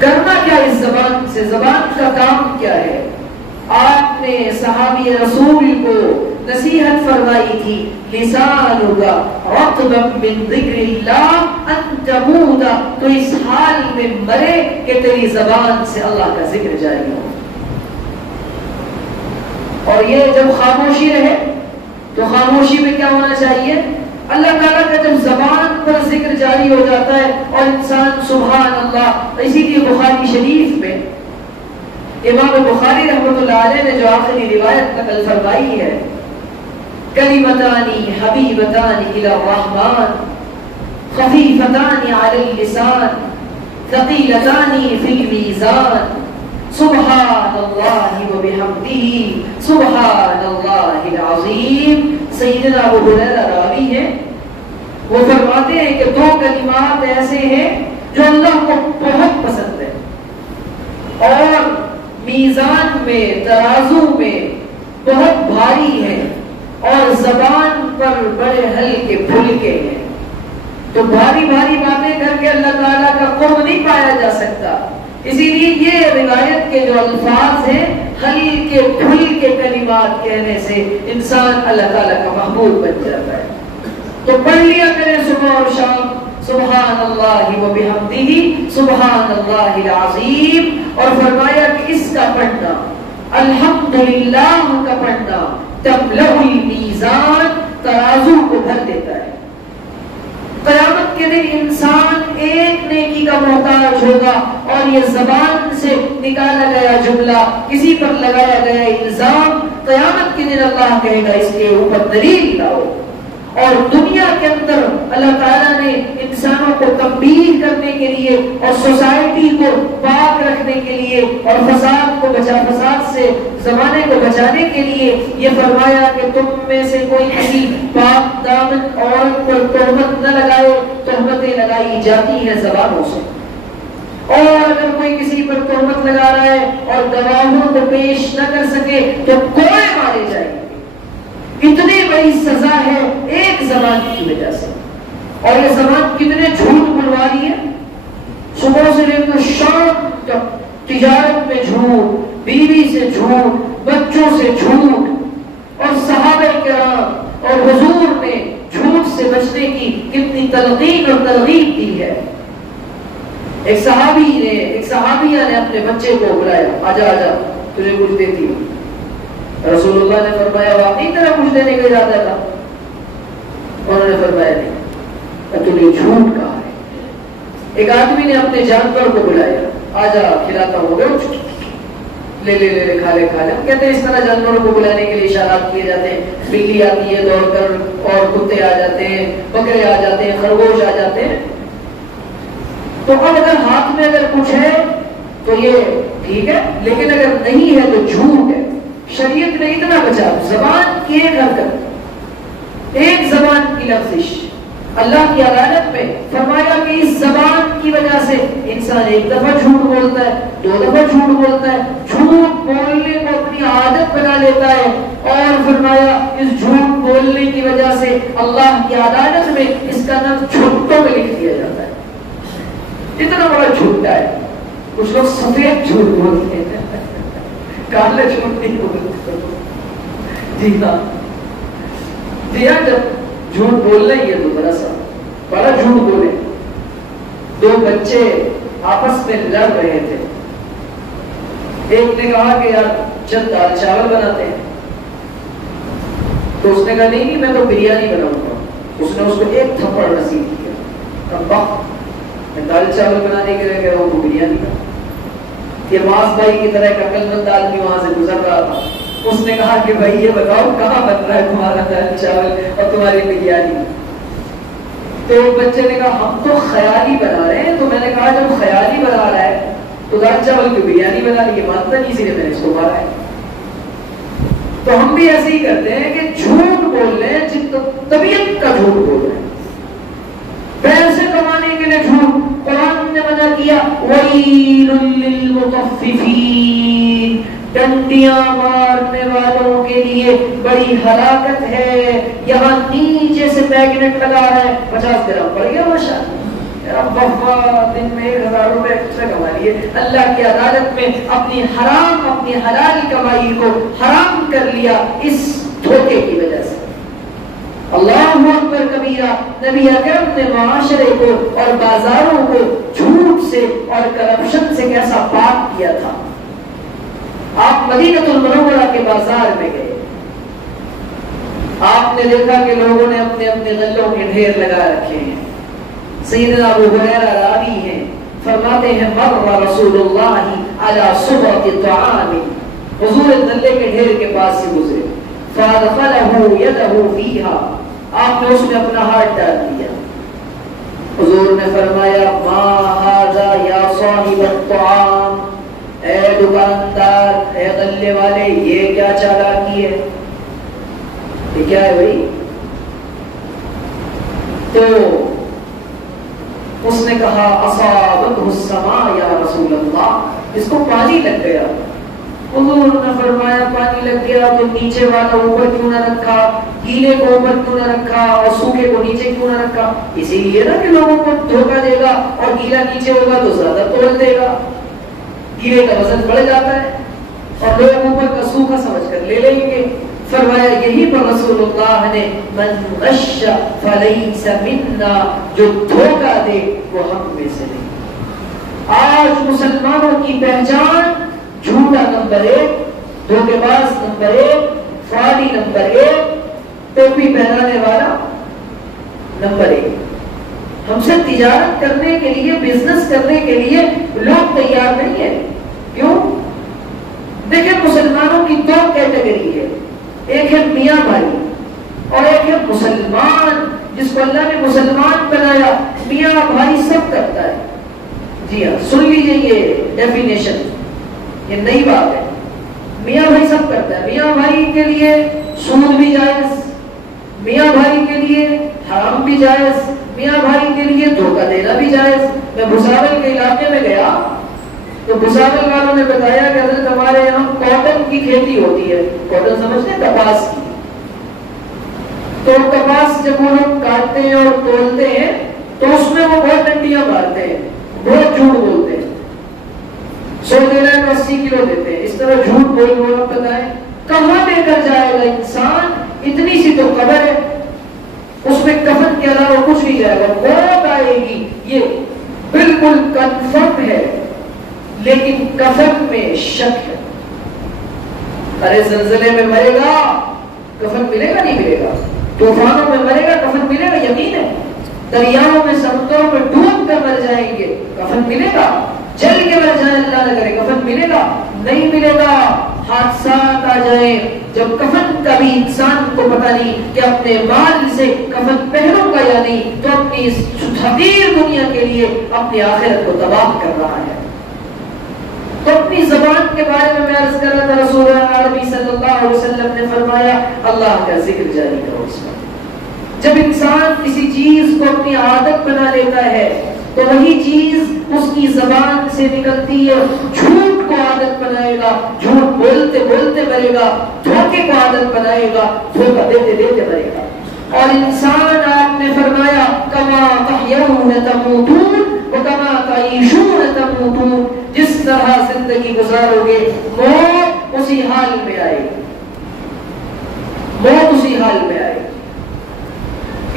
کرنا کیا اس زبان سے؟ زبان کا کام کیا ہے؟ آپ نے صحابی رسول کو نصیحت فرمائی تھی لسانک رطبا من ذکر اللہ ان تموت، تو اس حال میں مرے کہ تیری زبان سے اللہ کا ذکر جاری ہو. اور یہ جب خاموشی رہے تو خاموشی میں کیا ہونا چاہیے؟ اللہ تعالیٰ کا جب زبان پر ذکر جاری ہو جاتا ہے اور انسان سبحان اللہ. اسی لیے بخاری شریف میں امام بخاری رحمۃ اللہ علیہ نے جو آخری روایت نقل فرمائی ہے کلمتان حبیبتان الی الرحمن خفیفتان علی اللسان ثقیلتان فی المیزان سبحان اللہ وبحمدہ سبحان اللہ العظیم. سیدنا ابو ہریرہ راوی ہیں، وہ فرماتے ہیں کہ 2 کلمات ایسے ہیں جو اللہ کو بہت پسند ہے اور میزان میں، ترازو میں بہت بھاری ہے اور زبان پر بڑے ہلکے پھلکے ہیں. تو بھاری بھاری باتیں کر کے اللہ تعالیٰ کا قرب نہیں پایا جا سکتا. اسی لیے یہ روایت کے جو الفاظ ہیں ہلکے پھلکے کلمات کہنے سے انسان اللہ تعالیٰ کا محبوب بن جاتا ہے. تو پڑھ لیا کریں صبح اور شام سبحان اللہ وبحمدہ سبحان اللہ العظیم. اور فرمایا کہ اس کا پڑھنا، الحمدللہ کا پڑھنا تملأ المیزان، ترازو کو بھر دیتا ہے. قیامت کے دن انسان ایک نیکی کا محتاج ہوگا اور یہ زبان سے نکالا گیا جملہ، کسی پر لگایا گیا الزام، قیامت کے دن اللہ کہے گا اس کے اوپر دلیل لاؤ. اور دنیا کے اندر اللہ تعالیٰ نے انسانوں کو تنبیہ کرنے کے لیے اور سوسائٹی کو پاک رکھنے کے لیے اور فساد سے زمانے کو بچانے کے لیے یہ فرمایا کہ تم میں سے کوئی کسی پاک دامن عورت پر تہمت نہ لگائے. تہمتیں لگائی جاتی ہیں زبانوں سے، اور اگر کوئی کسی پر تہمت لگا رہا ہے اور گواہوں کو پیش نہ کر سکے تو کوڑے مارے جائیں. اتنی بڑی سزا ہے ایک زبان کی وجہ سے. اور یہ زبان کتنے جھوٹ بلوا رہی ہے، صبح سے لے کر شام تک تجارت میں جھوٹ، بیوی سے جھوٹ، بچوں سے جھوٹ، اور صحابہ کرام اور حضور نے جھوٹ سے بچنے کی کتنی تلقین اور ترغیب دی ہے۔ ایک صحابیہ نے اپنے بچے کو بلایا، آجا آجا تجھے کچھ دیتی ہوں۔ رسول اللہ نے فرمایا واقعی تیرا کچھ دینے کا ارادہ تھا؟ انہوں نے فرمایا نہیں، تو نے جھوٹ کہا ہے۔ ایک آدمی نے اپنے جانور کو بلایا، آجا کھلاتا ہوں، لے لے لے کھا لے کھا لے۔ ہم کہتے ہیں اس طرح جانوروں کو بلانے کے لیے اشارات کیے جاتے ہیں، بلی آتی ہے دوڑ کر، اور کتے آ جاتے ہیں، بکرے آ جاتے ہیں، خرگوش آ جاتے ہیں۔ تو اب اگر ہاتھ میں اگر کچھ ہے تو یہ ٹھیک ہے، لیکن اگر نہیں ہے تو جھوٹ ہے۔ شریعت نے اتنا بچا، زبان کی ایک حرکت، ایک زبان کی لفظش، اللہ کی عدالت میں فرمایا کہ اس زبان کی وجہ سے انسان ایک دفعہ جھوٹ بولتا ہے، دو دفعہ جھوٹ بولتا ہے، جھوٹ بولنے کو اپنی عادت بنا لیتا ہے، اور فرمایا اس جھوٹ بولنے کی وجہ سے اللہ کی عدالت میں اس کا نام جھوٹوں میں لکھ دیا جاتا ہے۔ اتنا بڑا جھوٹا ہے۔ کچھ لوگ سفید جھوٹ بولتے ہیں، کالے جھوٹ نہیں بولتے۔ جی ہاں، جی ہاں، جب جھوٹ بولنا ہی ہے تو ذرا سا بڑا جھوٹ بولے۔ دو بچے آپس میں لڑ رہے تھے، ایک نے کہا کہ یار چل دال چاول بناتے ہیں، تو اس نے کہا نہیں میں تو بریانی بناؤں گا۔ اس نے اس کو ایک تھپڑ نصیب کیا، ابا میں دال چاول بنانے کے لیے کہہ رہا ہوں تو بریانی کا۔ یہ معاذ بھائی کی طرح ایک عقل مند آدمی وہاں سے گزر رہا تھا، اس نے کہا کہ بھائی یہ بتاؤ کہاں بن رہا ہے تمہارا دال چاول اور تمہاری بریانی؟ تو بچے نے کہا ہم تو خیالی بنا رہے ہیں۔ تو میں نے کہا جب خیالی بنا رہا ہے تو دال چاول کی بریانی بنا لی، یہ مانتا نہیں، اسی لیے میں نے اس کو مارا ہے۔ تو ہم بھی ایسے ہی کرتے ہیں کہ جھوٹ بول رہے ہیں، طبیعت کا جھوٹ بول رہے ہیں، پیسے کمانے کے لیے جھوٹ۔ قرآن نے منع کیا وَيْلٌ لِّلْمُطَفِّفِينَ، ڈنڈیاں مارنے والوں کے لیے بڑی ہلاکت ہے۔ یہاں نیچے سے میگنیٹ لگا ہے، 50 گرام پڑ گیا ماشاءاللہ، دن میں 1000 روپے ایکسٹرا کما لیے۔ اللہ کی عدالت میں اپنی حرام اپنی حلال کمائی کو حرام کر لیا اس دھوکے کی وجہ سے۔ اللہ اکبر کبیرہ۔ نبی اکرم نے معاشرے کو اور بازاروں کو جھوٹ سے اور کرپشن سے کیسا پاک کیا تھا۔ آپ مدینہ المنورہ کے بازار میں گئے، آپ نے دیکھا کہ لوگوں نے اپنے اپنے غلوں کے ڈھیر لگا رکھے ہیں۔ سیدنا ابو ہریرہ راوی ہیں، فرماتے ہیں مر رسول اللہ علی صبغۃ طعام، حضور غلے کے ڈھیر کے پاس سے گزرے، فادخلہ یدہ فیہا، آپ نے اس میں اپنا ہاتھ ڈال دیا۔ حضور نے فرمایا ما ھذا یا صاحب الطعام، اے دکاندار، اے غلے والے، یہ کیا چالاکی ہے، یہ کیا ہے بھائی؟ تو اس نے کہا اصابتہ السماء یا رسول اللہ، اس کو پانی لگ گیا۔ حضور نے فرمایا پانی لگ گیا تو نیچے والا اوپر کیوں نہ رکھا، گیلے کو اوپر کیوں نہ رکھا اور سوکھے کو نیچے کیوں نہ رکھا؟ اسی لیے نا کہ لوگوں کو دھوکہ دے گا، اور گیلا نیچے ہوگا تو زیادہ تول دے گا، گیلے کا وزن بڑھ جاتا ہے اور لوگ اوپر کا سوکھا سمجھ کر لے لیں گے۔ فرمایا یہی پر رسول اللہ نے من غش فلیس منا، جو دھوکہ دے وہ ہم میں سے نہیں۔ آج مسلمانوں کی پہچان جھوٹا نمبر 1، دھوکے باز نمبر 1، فراڈی نمبر 1، ٹوپی پہنانے والا نمبر 1۔ ہم سے تجارت کرنے کے لیے، بزنس کرنے کے لیے لوگ تیار نہیں ہیں۔ کیوں؟ دیکھیں مسلمانوں کی 2 کیٹیگری ہے، ایک ہے میاں بھائی اور ایک ہے مسلمان، جس کو اللہ نے مسلمان بنایا۔ میاں بھائی سب کرتا ہے، جی ہاں سن لیجئے یہ ڈیفینیشن، یہ نئی بات ہے۔ میاں بھائی سب کرتا ہے، میاں بھائی کے لیے سود بھی جائز، میاں بھائی کے لیے حرام بھی جائز، میاں بھائی کے لیے دھوکہ دینا بھی جائز۔ میں بھساول کے علاقے میں گیا تو بھساول والوں نے بتایا کہ حضرت ہمارے یہاں کاٹن کی کھیتی ہوتی ہے، کاٹن سمجھتے ہیں، کپاس کی۔ تو کپاس جب وہ لوگ کاٹتے ہیں اور تولتے ہیں تو اس میں وہ بہت ڈنڈیاں مارتے ہیں، بہت جھوٹ بولتے ہیں، 100 دینا ہے تو 80 کلو دیتے ہیں، اس طرح جھوٹ بول بول بتائیں کہاں لے کر جائے گا انسان؟ اتنی سی تو قبر ہے، اس میں کفن کے علاوہ کچھ نہیں جائے گا، موت آئے گی، یہ بالکل کنفرم ہے، لیکن کفن میں شک ہے۔ ارے زلزلے میں مرے گا کفن ملے گا نہیں ملے گا، طوفانوں میں مرے گا کفن ملے گا یقین ہے، دریاؤں میں سمندروں میں ڈوب کر مر جائیں گے کفن ملے گا، جل کے مر جائیں اللہ نہ کرے کفن ملے گا نہیں ملے گا، حادثات آ جائیں جب کفن کا بھی انسان کو پتہ نہیں کہ اپنے مال سے کفن پہنوں گا یا نہیں، تو اپنی اس حقیر دنیا کے لیے اپنی آخرت کو تباہ کر رہا ہے۔ تو اپنی زبان کے بارے میں عرض کر رہا تھا، رسول عربی صلی اللہ علیہ وسلم نے فرمایا اللہ کا ذکر جاری کرو اس میں۔ جب انسان کسی چیز کو اپنی عادت بنا لیتا ہے تو وہی چیز اس کی زبان سے نکلتی ہے، جھوٹ کو عادت بنائے گا، جھوٹ بولتے بولتے مرے گا، دھوکے کو عادت بنائے گا، دھوکہ دیتے دیتے مرے گا۔ اور انسان آپ نے فرمایا کما تحیون تموتون وکما تعیشون تموتون، جس طرح زندگی گزارو گے موت اسی حال میں آئے گی، موت اسی حال میں آئے گی۔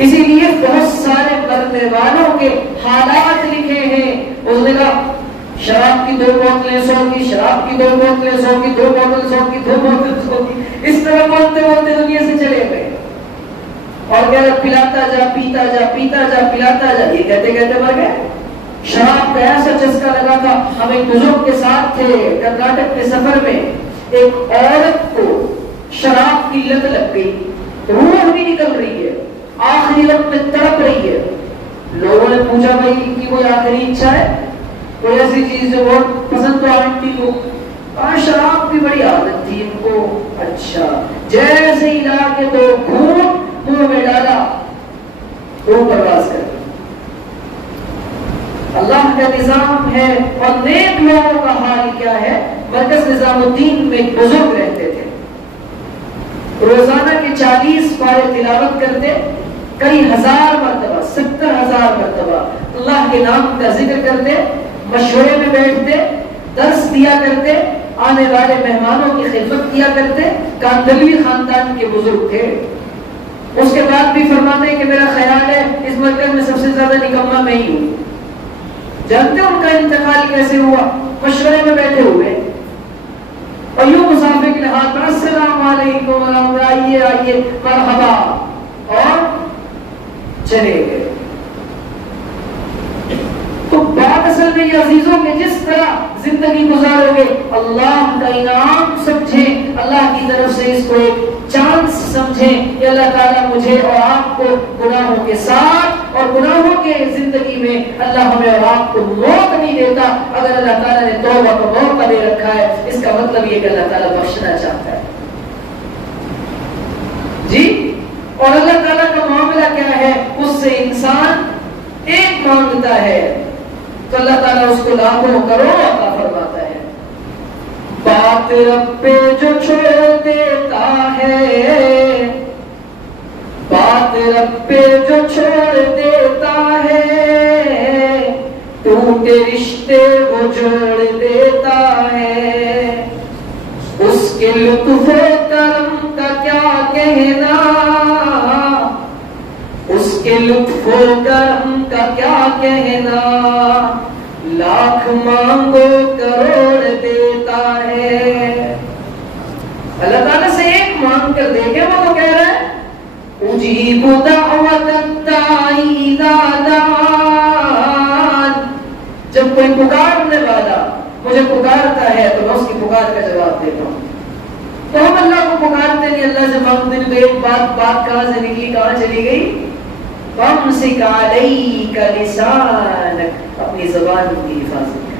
اسی لیے بہت سارے مرنے والوں کے حالات لکھے ہیں، اس نے کہا شراب کی 2 بوتلیں 100 کی، شراب کی 2 بوتلیں 100 کی، 2 بوتل 100 کی، 2 بوتل 100 کی، اس طرح بولتے بولتے دنیا سے چلے گئے۔ اور کہہ رہا پلاتا جا پیتا جا پیتا جا پلاتا جا، یہ کہتے کہتے مر گئے۔ شراب کا ایسا چسکا لگا تھا، ہم ایک بزرگ کے ساتھ تھے کرناٹک کے سفر میں، ایک عورت کو شراب کی لت لگ گئی، روح بھی نکل رہی ہے، آخری وقت میں تڑپ رہی ہے۔ لوگوں نے پوچھا بھائی ان کی کوئی آخری اچھا ہے، کوئی ایسی چیز جو بہت پسند تو آنٹی کو؟ شراب کی بڑی عادت تھی ان کو۔ اچھا، جیسے ہی لا کے 2 گھونٹ منہ میں ڈالا روح پرواز کر گئی۔ اللہ کا نظام ہے۔ اور نیک لوگوں کا حال کیا ہے؟ مرکز نظام الدین میں ایک بزرگ رہتے تھے، روزانہ کے 40 پارے تلاوت کرتے، کئی ہزار مرتبہ 70,000 مرتبہ اللہ کے نام کا ذکر کرتے، مشورے میں بیٹھتے، درس دیا کرتے، آنے والے مہمانوں کی خدمت کیا کرتے، کاندلوی خاندان کے بزرگ تھے۔ اس کے بعد بھی فرماتے کہ میرا خیال ہے اس مرکز میں سب سے زیادہ نکما میں ہی ہوں۔ جانتے ان کا انتقال کیسے ہوا؟ مشورے میں بیٹھے ہوئے اور یوں مسافر کے ہاتھ پر السلام علیکم آئیے آئیے مرحبا، اور چلے گئے۔ تو بات اصل میں یہ عزیزوں کہ جس طرح زندگی گزارو گے اللہ کا انعام سمجھیں، اللہ کی طرف سے اس کو ایک چانس سمجھیں کہ اللہ تعالیٰ مجھے اور آپ کو گناہوں کے ساتھ اور گناہوں کے زندگی میں اللہ ہمیں اور آپ کو موت نہیں دیتا۔ اگر اللہ تعالیٰ نے توبہ کا موقع دے رکھا ہے اس کا مطلب یہ کہ اللہ تعالیٰ بخشنا چاہتا ہے جی۔ اور اللہ تعالیٰ کا معاملہ کیا ہے؟ اس سے انسان ایک مانگتا ہے تو اللہ تعالیٰ اس کو لاکھوں کروڑوں عطا فرماتا ہے۔ بات رب پہ جو چھوڑ دیتا ہے، بات رب پہ جو چھوڑ دیتا ہے، ٹوٹے رشتے وہ جوڑ دیتا ہے، اس کے لطف و کرم کا کیا کہنا، اس کے لطف و کرم کا کیا کہنا، لاکھ مانگو کروڑ دیتا ہے۔ اللہ تعالیٰ سے ایک مانگ کر دیکھیں، وہ تو کہہ رہا ہے اجیب دعوت الداعی اذا دعان، جب کوئی پکارنے والا مجھے پکارتا ہے تو میں اس کی پکار کا جواب دیتا ہوں۔ تو ہم اللہ کو پکارتے نہیں، اللہ سے مانگتے نہیں، تو ایک بات کہاں سے نکلی کہاں چلی گئی؟ فَامْسِكْ عَلَيْكَ لِسَانَكَ، اپنی زبان کی حفاظت کر،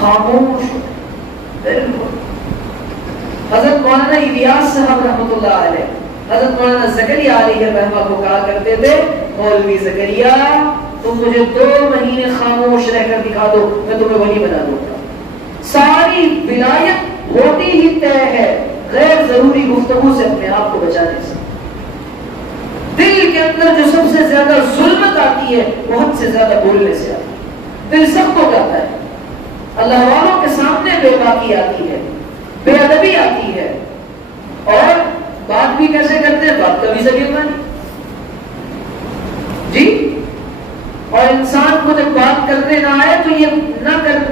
خاموش۔ حضرت مولانا الیاس صاحب رحمۃ اللہ علیہ، حضرت مولانا زکریا علیہ رحمہ کو کہا کرتے تھے مولوی زکریا تم مجھے 2 مہینے خاموش رہ کر دکھا دو، میں تمہیں ولی بنا دوں گا۔ ساری ولایت، وہ ہوتی ہی طے ہے غیر ضروری گفتگو سے اپنے آپ کو بچانے سے. دل کے اندر جو سب سے زیادہ ظلمت آتی ہے وہ حد سے زیادہ بولنے سے آتی ہے. دل سخت ہو جاتا ہے. اللہ والوں کے سامنے بے باکی آتی ہے, بے ادبی آتی ہے, اور بات بھی کیسے کرتے ہیں, بات کبھی سے نہیں جی. اور انسان کو جب بات کرنے نہ آئے تو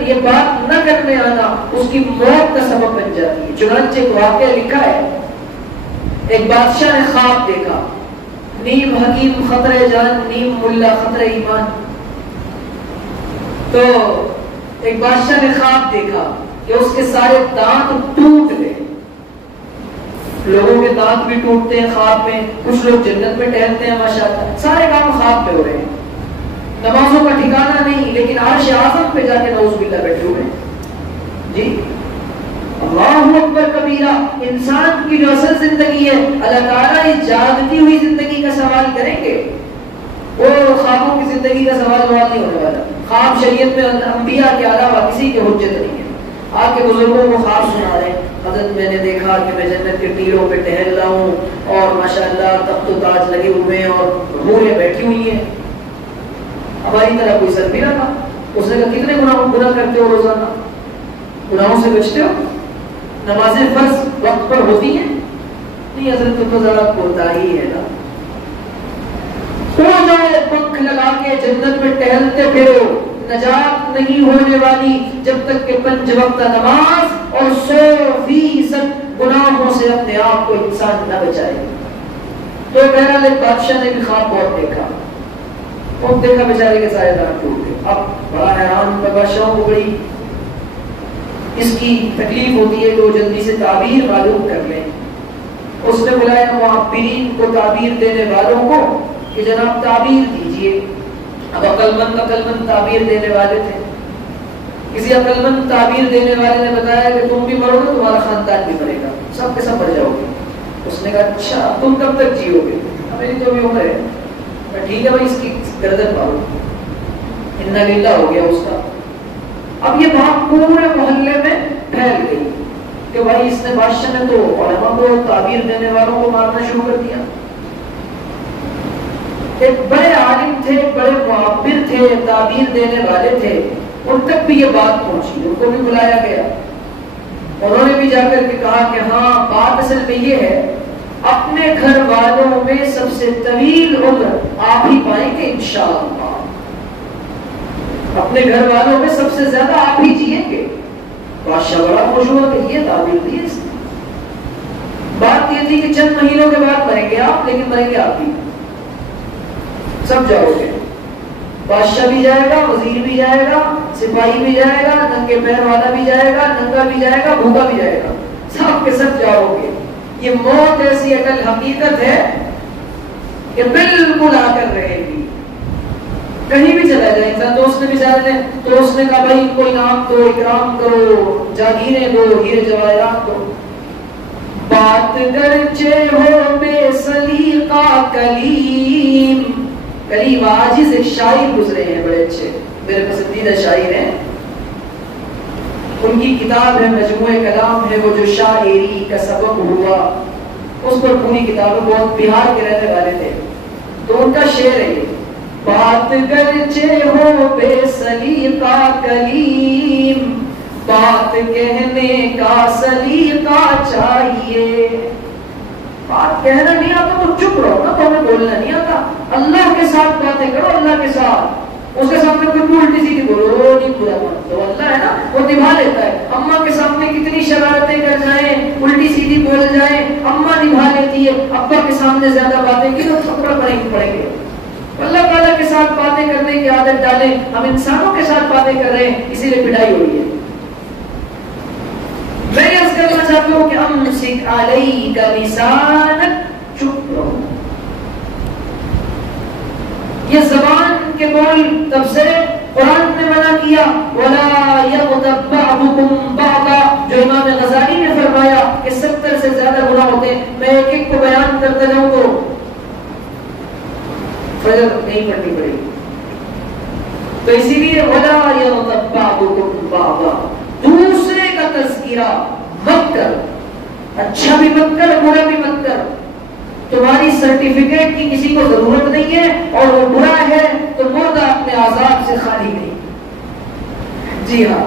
یہ بات نہ کرنے آنا اس کی موت کا سبب بن جاتی ہے. چنانچہ ایک واقعہ لکھا ہے, ایک بادشاہ نے خواب دیکھا, نیم حکیم خطرہ جان, نیم ملا خطرہ ایمان. تو ایک بادشاہ نے خواب دیکھا کہ اس کے سارے دانت ٹوٹ گئے. لوگوں کے دانت بھی ٹوٹتے ہیں خواب میں, کچھ لوگ جنت میں ٹہلتے ہیں ماشاءاللہ, سارے کام خواب پہ ہو رہے ہیں. نمازوں کا ٹھکانہ نہیں, لیکن عرش اعظم پہ جا کے نعوذ باللہ بیٹھے ہوئے ہیں جی. اللہ اکبر کبیرہ. انسان کی جو اصل زندگی ہے, اللہ تعالیٰ اس جاگتی ہوئی زندگی کا سوال کریں گے, وہ خوابوں کی زندگی کا سوال نہیں ہونے والا. خواب شریعت میں انبیاء کے علاوہ کسی کے حجت نہیں ہے. آ کے بزرگوں کو خواب سنا رہے ہیں, حضرت میں نے دیکھا کہ میں جنت کے ٹیلوں پہ ٹہل رہا ہوں اور ماشاءاللہ تخت و تاج لگے ہوئے ہیں اور حوریں بیٹھی ہوئی ہیں. ہماری طرح کوئی سر بھی نہ تھا. اس نے کہا کتنے گناہ کرتے ہو روزانہ, گناہوں سے بچتے ہو, نمازیں فرض وقت پر ہوتی ہیں؟ نہیں حضرت, تو ذرا کوتاہی ہے نا. سو جائے پنکھ لگا کے جنت میں ٹہلتے پھرو, نجات نہیں ہونے والی جب تک کہ 5 وقت نماز اور 100% گناہوں سے اپنے آپ کو انسان نہ بچائے. تو بہرحال ایک بادشاہ نے بھی خواب بہت دیکھا, خوب دیکھا بیچارے کے سارے دانت ٹوٹ گئے. اب بڑا حیران بادشاہوں کو بڑی اس کی تکلیف ہوتی ہے کہ وہ جلدی سے تعبیر معلوم کر لیں. اس نے بلایا معبرین کو, تعبیر دینے والوں کو, کہ جناب تعبیر دیجئے. اب عقل مند تعبیر دینے والے تھے. کسی عقل مند تعبیر دینے والے نے بتایا کہ تم بھی مرو گے, تمہارا خاندان بھی مرے گا, سب کے سب مر جاؤ گے. اس نے کہا اچھا تم کب تک جیو گے؟ میری تو بھی عمر ہے. ٹھیک ہے بھائی, اس کی گردن مارو. انا للہ ہو گیا اس کا. اب یہ بات پورے محلے میں پھیل گئی کہ بھائی اس نے بادشاہ نے تو علماء کو, تعبیر دینے والوں کو مارنا شروع کر دیا. ایک بڑے عالم تھے, بڑے معبر تھے, تعبیر دینے والے تھے, ان تک بھی یہ بات پہنچی. ان کو بھی بلایا گیا, انہوں نے بھی جا کر کے کہا کہ ہاں بات اصل میں یہ ہے, اپنے گھر والوں میں سب سے طویل عمر آپ ہی پائیں گے انشاءاللہ. اپنے گھر والوں میں سب سے زیادہ آپ ہی جیئیں گے. بادشاہ بڑا خوش ہوا کہ یہ تعبیر دی اس نے. بات یہ تھی کہ چند مہینوں کے بعد مریں گے آپ, لیکن مریں گے آپ بھی, سب جاؤ گے. بادشاہ بھی جائے گا, وزیر بھی جائے گا, سپاہی بھی جائے گا, ننگے پیر والا بھی جائے گا, ننگا بھی جائے گا, بھوکا بھی جائے گا, سب کے سب جاؤ گے. یہ موت ایسی اٹل حقیقت ہے کہ بالکل آ کر رہے گی. کہیں بھی چلا جائے انسان. دوست نے بھی چاہتے ہیں, تو اس نے کہا بھائی ان کو انعام دو, اکرام کرو, جاگیریں دو, ہیرے جواہرات دو. بات گرچہ ہو بے سلیقہ کلیم. کلیم عاجز ایک شاعر گزرے ہیں بڑے اچھے, میرے پسندیدہ شاعر ہیں. ان کی کتاب ہے مجموعہ کلام ہے, وہ جو شاعری کا سبب ہوا, اس پر پوری کتاب ہے. بہت بہار کے رہنے والے تھے, تو ان کا شعر ہے بات گرچہ ہو بے سلیقہ کلیم, بات کہنے کا سلیقہ چاہیے. بات کہنا نہیں آتا تو چپ رہو نا, تو ہمیں بولنا نہیں آتا. اللہ کے ساتھ باتیں کرو, اللہ کے ساتھ. اس کے سامنے کوئی الٹی سیدھی بولو, وہ نہیں برا مانتا, تو اللہ ہے نا, وہ نبھا لیتا ہے. اماں کے سامنے کتنی شرارتیں کر جائیں, الٹی سیدھی بول جائیں, اماں نبھا لیتی ہے. ابا کے سامنے زیادہ باتیں کی تو تھپڑ پڑیں گے. اللہ تعالیٰ کے ساتھ باتیں کرنے کی عادت ڈالیں. ہم انسانوں کے ساتھ باتیں کر رہے ہیں, اسی لیے پٹائی ہو رہی ہے. میں عرض کرنا چاہتا ہوں کہ امسک علیک لسانک, چپ رہو. یہ زبان کے بول تب سے قرآن نے منع کیا. وَلَا يَغْتَبْ بَعْضُكُمْ بَعْضًا, جو امام غزالی نے فرمایا کہ 70 سے زیادہ گناہ ہوتے ہیں. میں ایک ایک کو بیان کرتا جاؤں تو فجر نہیں پڑھنی پڑے گی. تو اسی لیے وَلَا يَغْتَبْ بَعْضُكُمْ بَعْضًا, دوسرے کا تذکرہ مت کر, اچھا بھی مت کر, برا بھی مت کر. تمہاری سرٹیفکیٹ کی کسی کو ضرورت نہیں ہے، اور وہ برا ہے تو مردہ اپنے عذاب سے خالی نہیں۔ جی ہاں،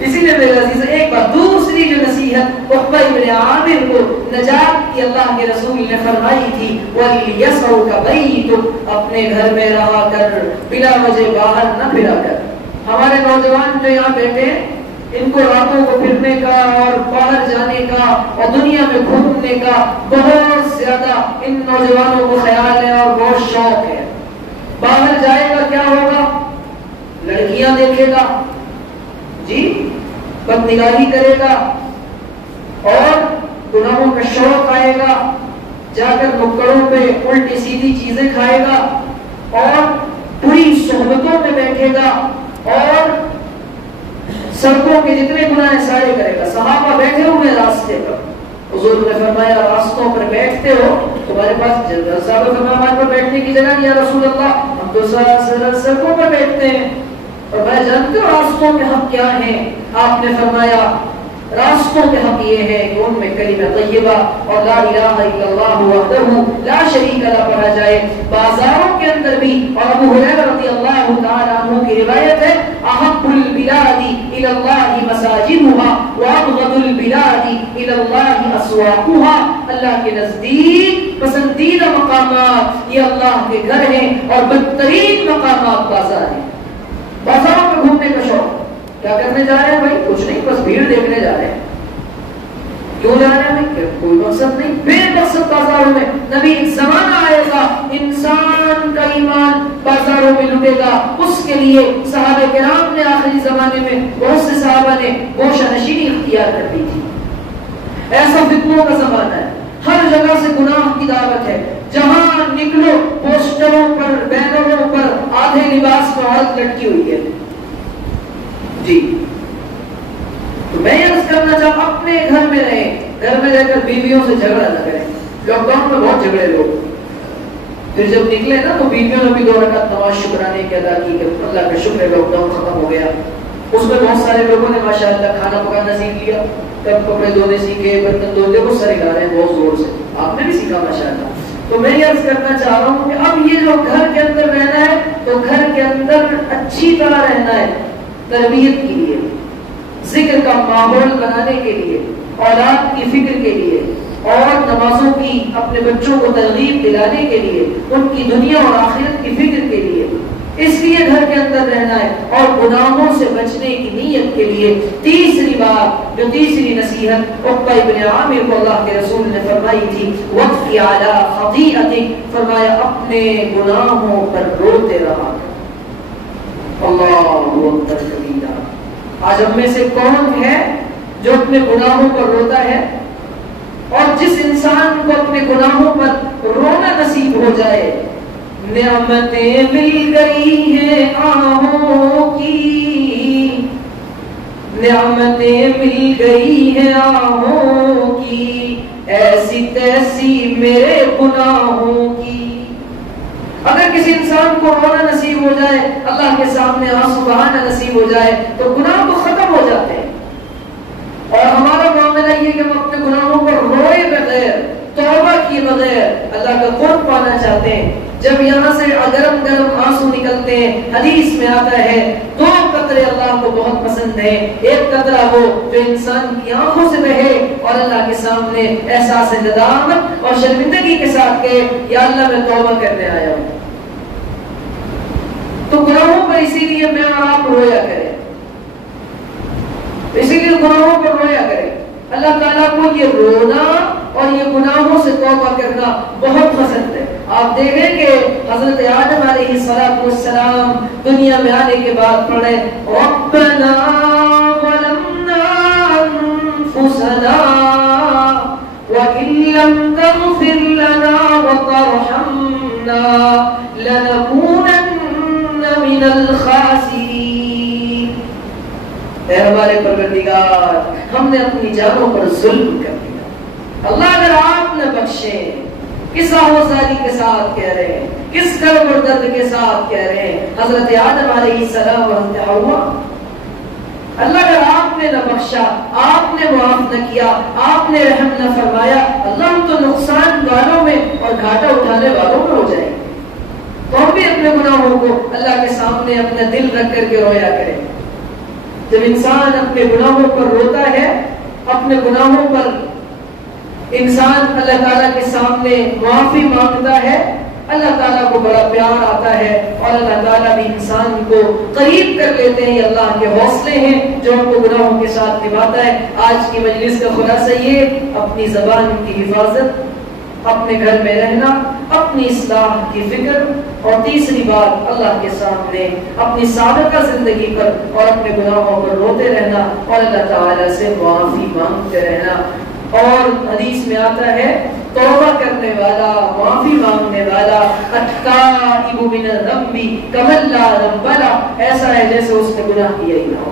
اسی لیے میرے عزیز ایک بار دوسری جو نصیحت عقبہ بن عامر کو نجات کی اللہ کے رسول نے فرمائی تھی، وَلْيَسْعُكَ بَيْتُكَ، اپنے گھر میں رہا کر، بلا وجہ باہر نہ پھرا کر۔ ہمارے نوجوان جو یہاں بیٹھے ہیں، ان کو راتوں کو پھرنے کا اور باہر جانے کا اور دنیا میں گھومنے کا بہت زیادہ ان نوجوانوں کو خیال ہے اور بہت شوق ہے۔ باہر جائے گا کیا ہوگا؟ لڑکیاں دیکھے گا، جی بدنگاہی کرے گا، اور گناہوں کا شوق آئے گا، جا کر نکڑوں پہ الٹی سیدھی چیزیں کھائے گا، اور بری صحبتوں میں بیٹھے گا، اور سڑکوں کے جتنے گناہ ہیں سارے کرے گا۔ صحابہ بیٹھے ہوئے راستے پر، حضور نے فرمایا راستوں پر بیٹھتے ہو، تمہارے پاس صحابہ فرمایا ہمارے پر بیٹھنے کی جگہ نہیں یا رسول اللہ، ہم تو سڑکوں پر بیٹھتے ہیں، اور میں جانتے ہو راستوں کے حق کیا ہیں؟ آپ نے فرمایا راستوں کے حق یہ ہے کہ ان میں کلمہ طیبہ اور لا الہ الا اللہ وحدہ لا شریک لہ پڑھا جائے۔ بازاروں کے اندر بھی، اور ابو ہریرہ رضی اللہ تعالی عنہ کی روایت ہے، احب البلاد الی اللہ مساجدها وابغض البلاد الی اللہ اسواقها، اللہ کے نزدیک پسندیدہ مقامات یہ اللہ کے گھر ہیں، اور بدترین مقامات بازار ہیں۔ بازاروں میں گھومنے کا شوق، کیا کرنے جا رہے ہیں بھائی؟ کچھ نہیں، بس بھیڑ دیکھنے جا رہے ہیں۔ کیوں جا رہے ہیں بھائی؟ کوئی مقصد نہیں، بے مقصد بازاروں میں۔ نبی ایک زمانہ آئے گا انسان کا ایمان بازاروں میں لٹے گا، اس کے لیے صحابہ کرام نے آخری زمانے میں بہت سے صحابہ نے گوشہ نشینی اختیار کر دی تھی۔ ایسا فتنوں کا زمانہ ہے، ہر جگہ سے گناہ کی دعوت ہے، جہاں نکلو پوسٹروں پر بینروں پر آدھے لباس میں عورت لٹکی ہوئی ہے۔ جی تو میں عرض کرنا چاہتا ہوں اپنے گھر میں رہیں، گھر میں رہ کر بیویوں سے جھگڑا نہ کریں۔ لاک ڈاؤن میں بہت جھگڑے لوگ، پھر جب نکلے نا تو بیویوں نے بھی 2 رکعت نماز شکرانے کی ادا کی کہ اللہ کا شکر ہے لاک ڈاؤن ختم ہو گیا۔ اس میں بہت سارے لوگوں نے ماشاءاللہ کھانا پکانا سیکھ لیا، تب کپڑے دھونے سیکھے، برتن دھونے، وہ سارے گا رہے ہیں بہت زور سے، آپ نے بھی سیکھا ماشاءاللہ۔ تو میں یہ عرض کرنا چاہ رہا ہوں کہ اب یہ جو گھر کے اندر رہنا ہے تو گھر کے اندر اچھی طرح رہنا ہے، تربیت کے لیے، ذکر کا ماحول بنانے کے لیے، اولاد کی فکر کے لیے، اور نمازوں کی اپنے بچوں کو ترغیب دلانے کے لیے، ان کی دنیا اور آخرت کی فکر کے لیے، اس لیے گھر کے اندر رہنا ہے، اور گناہوں سے بچنے کی نیت کے لیے۔ تیسری بات، جو تیسری نصیحت عقبہ بن عامر کو اللہ کے رسول نے فرمائی تھی، وَابْكِ عَلَىٰ خَطِيئَتِكَ، فرمایا اپنے گناہوں پر روتے رہا۔ اللہ اکبر کبیرہ۔ آج ہم میں سے کون ہے جو اپنے گناہوں پر روتا ہے؟ اور جس انسان کو اپنے گناہوں پر رونا نصیب ہو جائے، نعمتیں مل گئی ہیں آہوں کی، نعمتیں مل گئی ہیں آہوں کی، ایسی تیسی میرے گناہوں کی۔ اگر کسی انسان کو رونا نصیب ہو جائے، اللہ کے سامنے آنسو بہانا نصیب ہو جائے، تو گناہ تو ختم ہو جاتے ہیں۔ اور ہمارا معاملہ یہ کہ ہم اپنے گناہوں پر روئے بغیر، توبہ کیے بغیر اللہ کا قرب پانا چاہتے ہیں۔ جب یہاں سے گرم گرم آنسو نکلتے ہیں، حدیث میں آتا ہے 2 قطرے اللہ کو بہت پسند ہیں۔ ایک قطرہ وہ جو انسان کی آنکھوں سے بہے اور اللہ کے سامنے احساس ندامت اور شرمندگی کے ساتھ کہے یا اللہ میں توبہ کرنے آیا ہوں۔ تو گناہوں پر اسی لیے میں اور آپ رویا کریں، اسی لیے گناہوں پر رویا کریں۔ اللہ تعالیٰ کو یہ رونا اور یہ گناہوں سے توبہ کرنا بہت پسند ہے۔ آپ دیکھیں کہ حضرت آدم علیہ السلام دنیا میں آنے کے بعد پڑھے ربنا ظلمنا انفسنا وان لم تغفر لنا وترحمنا لنكونن من الخاسرین۔ اے ہمارے پروردگار، ہم نے اپنی جانوں پر ظلم کر دیا، اللہ اگر آپ نہ بخشے، کس آہوزاری کے ساتھ کہہ رہے ہیں، کس کرب اور درد کے ساتھ کہہ رہے ہیں، حضرت آدم علیہ السلام و حضرت حوا، اللہ اگر آپ آپ نے نہ بخشا، آپ نے معاف نہ کیا، آپ نے رحم نہ فرمایا، اللہ ہم تو نقصان والوں میں اور گھاٹا اٹھانے والوں میں ہو جائیں گے۔ تو ہم بھی اپنے گناہوں کو اللہ کے سامنے اپنا دل رکھ کر کے رویا کریں۔ جب انسان اپنے گناہوں پر روتا ہے، اپنے گناہوں پر انسان اللہ تعالیٰ کے سامنے معافی مانگتا ہے، اللہ تعالیٰ کو بڑا پیار آتا ہے اور اللہ تعالیٰ بھی انسان کو قریب کر لیتے ہیں۔ یہ اللہ کے حوصلے ہیں جو ہم کو گناہوں کے ساتھ نبھاتا ہے۔ آج کی مجلس کا خلاصہ یہ، اپنی زبان کی حفاظت، اپنے گھر میں رہنا، اپنی اصلاح کی فکر، اور تیسری بات اللہ کے سامنے اپنی سابقہ زندگی پر اور اپنے گناہوں پر روتے رہنا اور اللہ تعالیٰ سے معافی مانگتے رہنا۔ اور حدیث میں آتا ہے توبہ کرنے والا، معافی مانگنے والا، التائب من الذنب کمن لا ذنب لہ، ایسا ہے جیسے اس نے گناہ کیا ہی نہ ہو۔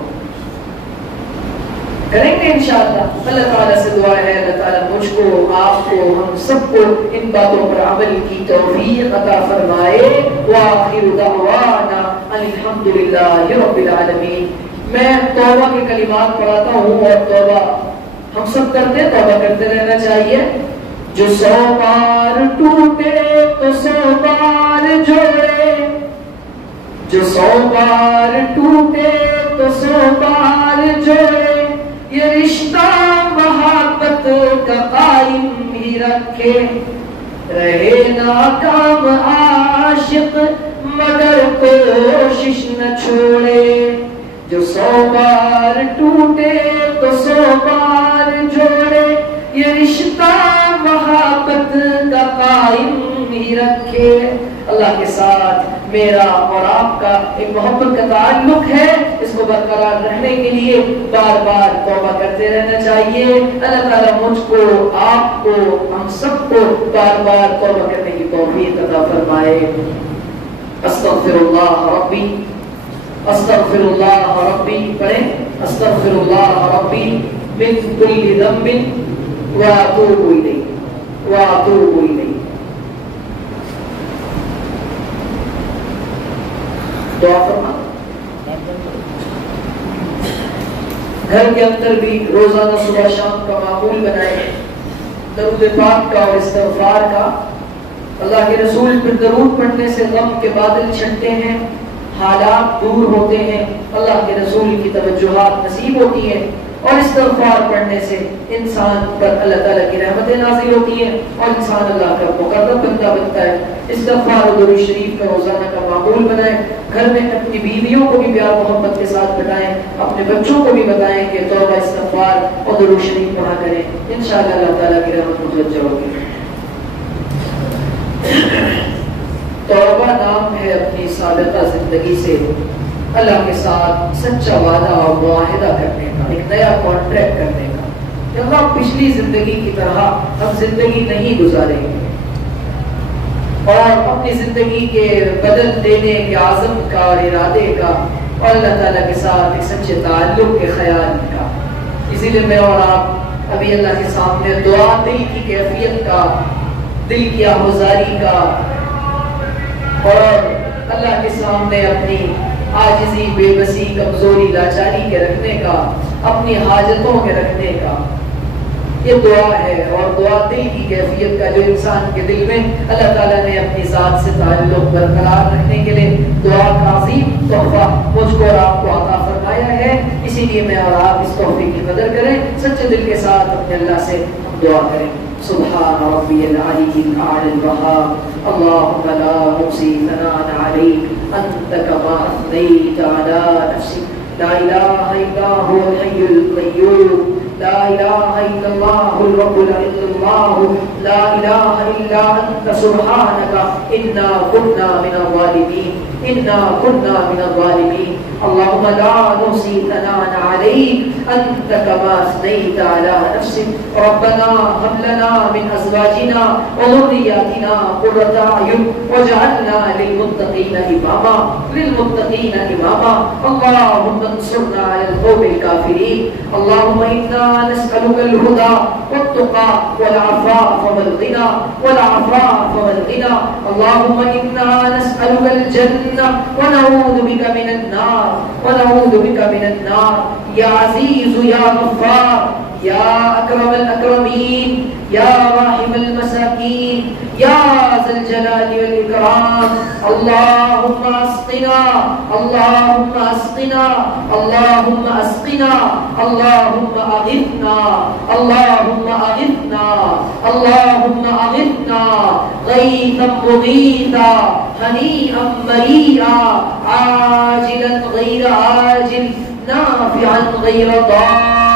کریں گے انشاءاللہ۔ اللہ تعالیٰ سے دعا ہے اللہ تعالیٰ مجھ کو، آپ کو، ہم سب کو ان باتوں پر عمل کی توفیق عطا فرمائے۔ وآخر دعوانا ان الحمدللہ رب العالمین۔ میں توبہ کے کلمات پڑھاتا ہوں اور توبہ ہم سب کرتے ہیں، توبہ کرتے رہنا چاہیے۔ جو 100 بار ٹوٹے تو 100 بار جوڑے، جو 100 بار ٹوٹے تو 100 بار جوڑے، یہ رشتہ محبت کا قائم ہی رکھے، رہے ناکام عاشق مگر کوشش نہ چھوڑے۔ جو 100 بار ٹوٹے تو 100 بار جوڑے، یہ رشتہ محبت کا قائم ہی رکھے۔ اللہ کے ساتھ میرا اور آپ کا ایک محبت کا تعلق ہے، اس کو برقرار رکھنے کے لیے بار بار توبہ کرتے رہنا چاہیے۔ اللہ تعالیٰ مجھ کو، آپ کو، ہم سب کو بار بار توبہ کرنے کی توفیق عطا فرمائے۔ استغفر اللہ ربی، استغفر اللہ ربی، پڑھیں استغفر اللہ ربی من کل ذنب واتوب الیہ، واتوب الیہ۔ دعا فرما۔ گھر کے اندر بھی روزانہ صبح شام کا معمول بنائے، درود پاک کا اور استغفار کا۔ اللہ کے رسول پر درود پڑھنے سے غم کے بادل چھٹتے ہیں، حالات دور ہوتے ہیں، اللہ کے رسول کی توجہات نصیب ہوتی ہیں، اور استغفار پڑھنے سے انسان پر اللہ تعالیٰ کی رحمتیں نازل ہوتی ہیں اور انسان اللہ کا مقرب بندہ بنتا ہے۔ استغفار و درود شریف کا روزانہ کا معمول بنائیں، گھر میں اپنی بیویوں کو بھی پیار محبت کے ساتھ بتائیں، اپنے بچوں کو بھی بتائیں کہ توبہ استغفار اور درود شریف پڑھا کریں، انشاءاللہ اللہ تعالیٰ کی رحمت متوجہ ہوگی۔ توبہ نام ہے اپنی سابقہ زندگی سے اللہ کے ساتھ سچا وعدہ اور معاہدہ کرنے کا، ایک نیا کانٹریکٹ کرنے کا کہ اللہ پچھلی زندگی کی طرح ہم زندگی نہیں گزاریں گے، اور اپنی زندگی کے بدل دینے کے عزم کا اور ارادے کا اور اللہ تعالیٰ کے ساتھ ایک سچے تعلق کے خیال کا۔ اسی لیے میں اور آپ ابھی اللہ کے سامنے دعا، دل کی کیفیت کا، دل کی آہوزاری کا، اور اللہ کے سامنے اپنی عاجزی، بے بسی، کمزوری، لاچاری کے رکھنے کا، اپنی حاجتوں کے رکھنے کا، یہ دعا ہے۔ اور دعا دل کی کیفیت کا، جو انسان کے دل میں اللہ تعالیٰ نے اپنی ذات سے تعلق برقرار رکھنے کے لیے دعا کا عظیم تحفہ مجھ کو اور آپ کو عطا فرمایا ہے۔ اسی لیے میں اور آپ اس تحفے کی قدر کریں، سچے دل کے ساتھ اپنے اللہ سے دعا کریں۔ سبحان ربی العلی الاعلی الوہاب، اللہم لا نحصی ثناء علیک انت کما اثنیت علی نفسک، لا الہ الا هو الحی القیوم، لا الہ الا اللہ الرب اللہ، لا الہ الا انت سبحانک انا کنا من الظالمین، انا کنا من الظالمین۔ اللہم لا نحصی ثناء علیک انت کما اثنیت علی نفسک، ربنا هب لنا من ازواجنا وذریاتنا قرۃ اعین واجعلنا للمتقین اماما، للمتقین اماما۔ اللہم انصرنا علی القوم الکافرین۔ اللہم انا نسألک الہدی والتقی والعفاف والغنی، والعفاف والغنی۔ اللہم انا نسألک نسألك الجنة ونعوذ بك من النار ونعوذ بك من النار يا عزيز يا غفار يا أكرم الأكرمين يا راحم المساكين يا ذا الجلال والإكرام اللهم اسقنا اللهم اسقنا اللهم اسقنا اللهم أغثنا اللهم أغثنا اللهم أغثنا غيثا مغيثا هنيئا مريئا عاجلا غير عاجل نافعا غير ضار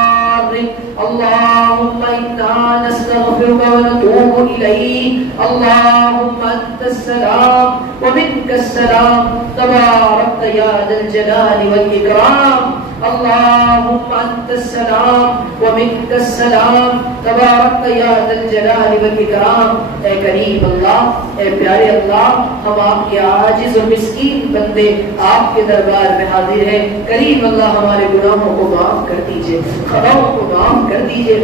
اللهم إنا نستغفرك ونتوب إليك اللهم أنت السلام ومنك السلام تباركت يا ذا الجلال والإكرام اللهم أنت السلام ومنك السلام تباركت يا ذا الجلال والإكرام اے کریم اللہ اے پیارے اللہ ہم آپ کے عاجز و مسکین بندے آپ کے دربار میں حاضر ہیں کریم اللہ ہمارے گناہوں کو معاف کر دیجئے خطاؤں کو معاف کر دیجئے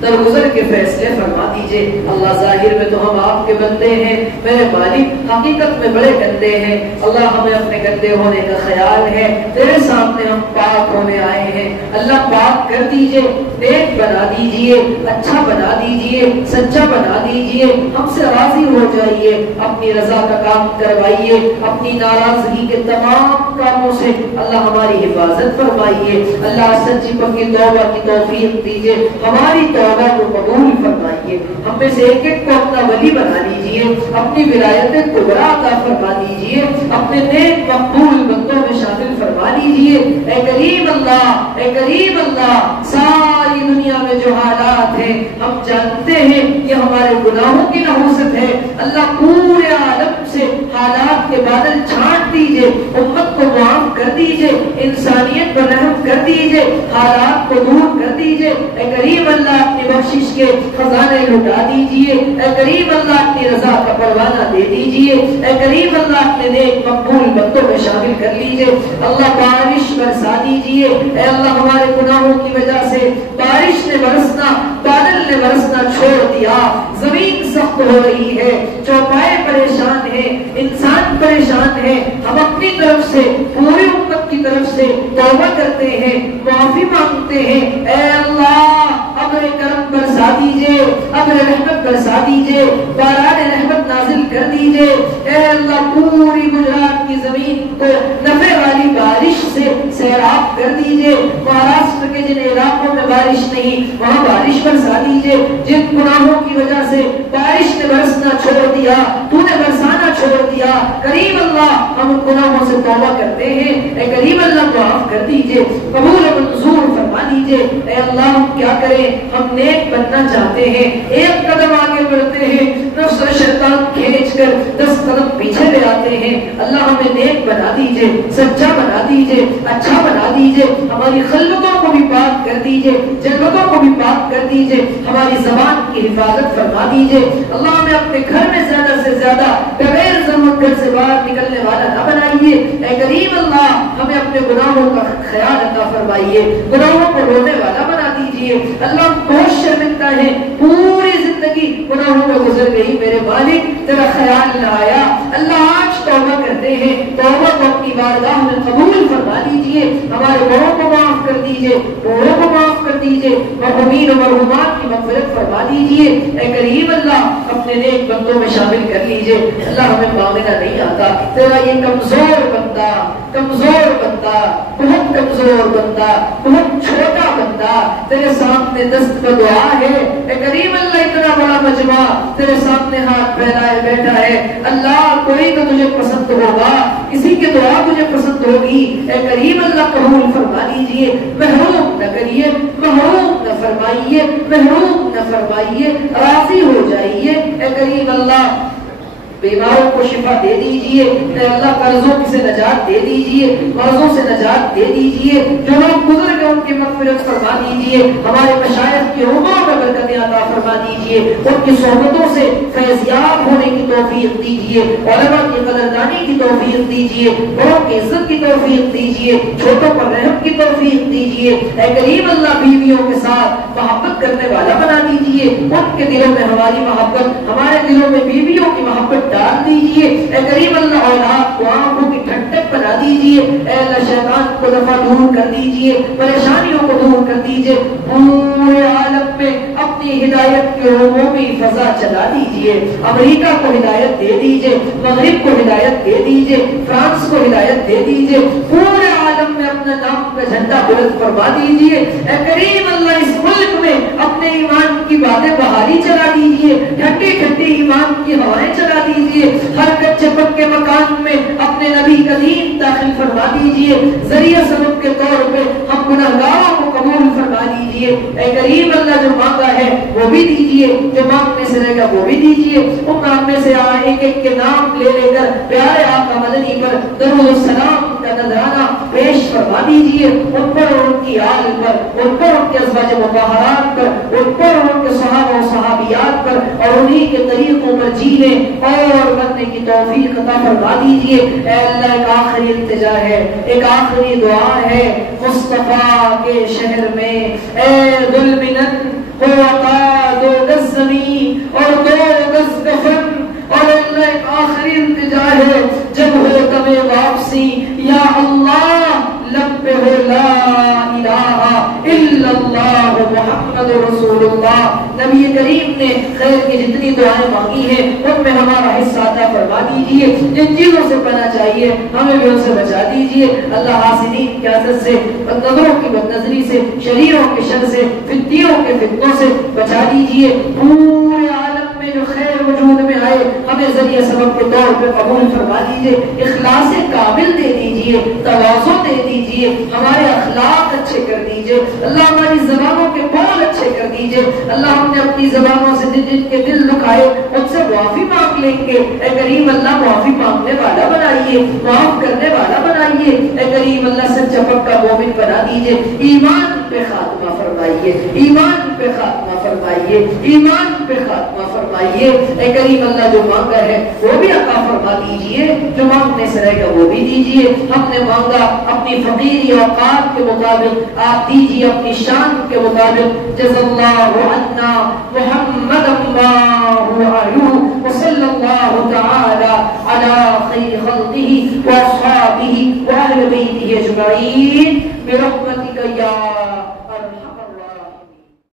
درگزر کے فیصلے فرما دیجئے اللہ ظاہر میں تو ہم آپ کے بندے ہیں میرے مالک حقیقت میں بڑے گندے ہیں اللہ ہمیں اپنے گندے ہونے کا خیال ہے تیرے سامنے ہم پاک ہونے آئے ہیں اللہ پاک کر دیجئے نیک بنا دیجئے اچھا بنا دیجئے سچا بنا دیجئے ہم سے راضی ہو جائیے اپنی رضا کا کام کروائیے اپنی ناراضگی کے تمام کاموں سے اللہ ہماری حفاظت فرمائیے اللہ سچی پکی توبہ کی توفیق دیجئے ہماری توبہ کو قبول فرمائیے ہم میں سے ایک ایک کو اپنا ولی بنا لیجئے اپنی ولایت کبریٰ عطا فرما دیجئے اپنے نیک مقبول بندوں میں شامل فرما لیجئے اے کریم اللہ ساری دنیا میں جو حالات ہیں ہم جانتے ہیں یہ ہمارے گناہوں کی نحوست ہے اللہ پورے عالم سے حالات کے بادل چھانٹ دیجئے امت کو معاف کر دیجئے انسانیت پر رحم کر دیجئے حالات کو دور کر دیجئے اے کریم اللہ اپنی بخشش کے خزانے لٹا دیجئے اے کریم اللہ اپنی رضا کا پروانہ دے دیجئے اے کریم اللہ اپنے نیک مقبول بندوں میں شامل کر لیجئے اللہ بارش برسا دیجئے اے اللہ ہمارے گناہوں کی وجہ سے بارش نے برسنا بادل نے برسنا چھوڑ دیا زمین سخت ہو رہی ہے چوپائے پریشان ہیں انسان پریشان ہے ہم اپنی طرف سے پوری امت کی طرف سے توبہ کرتے ہیں معافی مانگتے ہیں اے اللہ ابر کرم برسا دیجئے ابر رحمت برسا دیجئے باران رحمت نازل کر دیجئے اے اللہ پوری گجرات کی زمین کو نفع والی بارش سے سیراب کر دیجئے مہاراشٹر کے جن علاقوں میں بارش نہیں وہاں بارش برسا دیجئے جن گناہوں کی وجہ سے بارش نے برسنا چھوڑ دیا تو نے برسانا چھوڑ دیا کریم اللہ ہم ان گناہوں سے توبہ کرتے ہیں اے کریم اللہ معاف کر دیجئے قبول و منظور فرما دیجئے اے اللہ ہم کیا کریں ہم نیک بننا چاہتے ہیں ایک قدم آگے بڑھتے ہیں نفس و شیطان کھینچ کر 10 قدم پیچھے لے آتے ہیں اللہ ہمیں نیک بنا دیجئے سچا بنا دیجئے اچھا بنا دیجئے ہماری خلوتوں کو بھی پاک کر دیجئے جنتوں کو بھی پاک کر دیجئے ہماری زبان کی حفاظت فرما دیجئے اللہ ہمیں اپنے گھر میں زیادہ سے زیادہ بغیر ضرورت گھر سے باہر نکلنے والا نہ بنائیے اے کریم اللہ ہمیں اپنے گناہوں کا خیال عطا فرمائیے گناہوں کو رونے والا بنا دیجئے اللہ بہت شرمندہ ہے پوری زندگی گناہوں میں گزر گئی میرے مالک تیرا خیال نہ آیا اللہ آج توبہ کرتے ہیں توبہ کو اپنی بارگاہ میں قبول فرما دیجئے ہمارے بڑوں کو معاف کر دیجئے بوڑھوں کو معاف کر دیجئے مرحومین و مرحومات کی مغفرت فرما دیجئے اے کریم اللہ اپنے نیک بندوں میں شامل کر لیجئے اللہ ہمیں مانگنا نہیں آتا تیرا یہ کمزور بندہ بہت کمزور بندہ بہت چھوٹا بندہ تیرے سامنے دست کا دعا ہے اے کریم اللہ اتنا بڑا مجمع تیرے سامنے ہاتھ پھیلائے بیٹھا ہے اللہ کوئی تو تجھے پسند ہوگا کسی کی دعا تجھے پسند ہوگی اے کریم اللہ قبول فرما لیجئے محروم نہ کریے محروم نہ فرمائیے محروم نہ فرمائیے راضی ہو جائیے اے کریم اللہ بیماروں کو شفا دے دیجئے اے اللہ قرضوں سے نجات دے دیجئے مرضوں سے نجات دے دیجئے جو لوگ گزر گئے ان کی مغفرت فرما دیجئے ہمارے مشائخ کی عمروں میں برکتیں عطا فرما دیجئے ان کی صحبتوں سے فیضیاب ہونے کی توفیق دیجئے علماء کی قدردانی کی توفیق دیجئے بڑوں کی عزت کی توفیق دیجئے چھوٹوں پر رحم کی توفیق دیجئے اے کریم اللہ بیویوں کے ساتھ محبت کرنے والا بنا دیجئے ان کے دلوں میں ہماری محبت ہمارے دلوں میں بیویوں کی محبت ڈال دیجئے اے کریم اللہ، اولاد کو آنکھوں کی ٹھنڈک بنا دیجئے اے اللہ، شیطان کو دفع دور کر دیجئے، پریشانیوں کو دور کر دیجئے، پورے عالم میں اپنی ہدایت کی عمومی فضا چلا دیجئے، امریکہ کو ہدایت دے دیجئے، مغرب کو ہدایت دے دیجئے، فرانس کو ہدایت دے دیجئے، پورے عالم میں اپنے نام کا جھنڈا بلند فرما دیجئے اے کریم اللہ، اس ملک میں اپنے ایمان کی باتیں بہاری چلا دیجئے، ٹھنڈی ٹھنڈی ایمان کی ہوائیں چلا دیجئے، ہر کچے پکے مکان میں اپنے نبی کا دین داخل فرما دیجئے، ذریعہ سبب کے طور پہ ہم گناہگاروں کو قبول فرما دیجئے اے کریم اللہ، جو مانگا ہے وہ بھی دیجئے، جو مانگنے سے رہے گا وہ بھی دیجئے، ان مانگنے سے ایک ایک کے نام لے لے کر پیارے آقا مدنی پر درود و سلام کا نذرانہ پیش فرما دیجئے، ان پر اور ان کی آل پر، ان پر ان کے ازواج مطہرات پر، ان پر اور ان کے صحابہ و صحابیات پر، اور انہی کے طریقوں پر جینے اور بننے کی توفیق عطا فرما دیجئے اے اللہ۔ ایک آخری التجا ہے، ایک آخری دعا ہے، مصطفیٰ کے شہر میں اے ذوالمنن ہو عطا 2 گز زمین اور 2 گز کفن، اور اللہ ایک آخری التجا ہے، جب ہو تب واپسی یا اللہ، لب پہ ہو لا الہ الا اللہ محمد رسول اللہ۔ نبی کریم نے خیر کی جتنی دعائیں مانگی ہیں ان میں ہمارا حصہ عطا فرما دیجئے، جن چیزوں سے بچنا چاہیے ہمیں بھی ان سے بچا دیجئے اللہ، حاسدین کی حسد سے، بدنظروں کی بدنظری سے، شریروں کے شر سے، فتنوں کے فتنوں سے بچا دیجئے، پورے عالم میں جو خیر وجود میں آئے ہمیں ذریعہ سبب کے طور پہ قبول فرما دیجئے، اخلاص کامل دے دیجئے، تواضع دے دیجئے، ہمارے اخلاق اچھے کر دیجئے اللہ، ہماری زبانوں کے بول اچھے کر دیجئے اللہ، ہم نے اپنی زبانوں سے جن کے دل دکھائے ان سے معافی مانگ لیں گے اے کریم اللہ، معافی مانگنے والا بنائیے، معاف کرنے والا بنائیے اے کریم اللہ، سچا پکا مومن بنا دیجئے، ایمان پہ خاتمہ فرمائیے، ایمان پہ خاتمہ فرمائیے، ایمان پہ خاتمہ فرمائیے اے کریم اللہ، جو مانگا ہے وہ بھی عطا فرما دیجئے، جو مانگنے سے رہے گا وہ بھی دیجئے، ہم نے مانگا اپنی فقیری اوقات کے مطابق آپ دیجئے، اپنی شان کے مطابق، جزا اللہ عنا محمد وصلی اللہ تعالی علی خیر خلقہ واصحابہ واہل بیتہ اجمعین برحمتک یا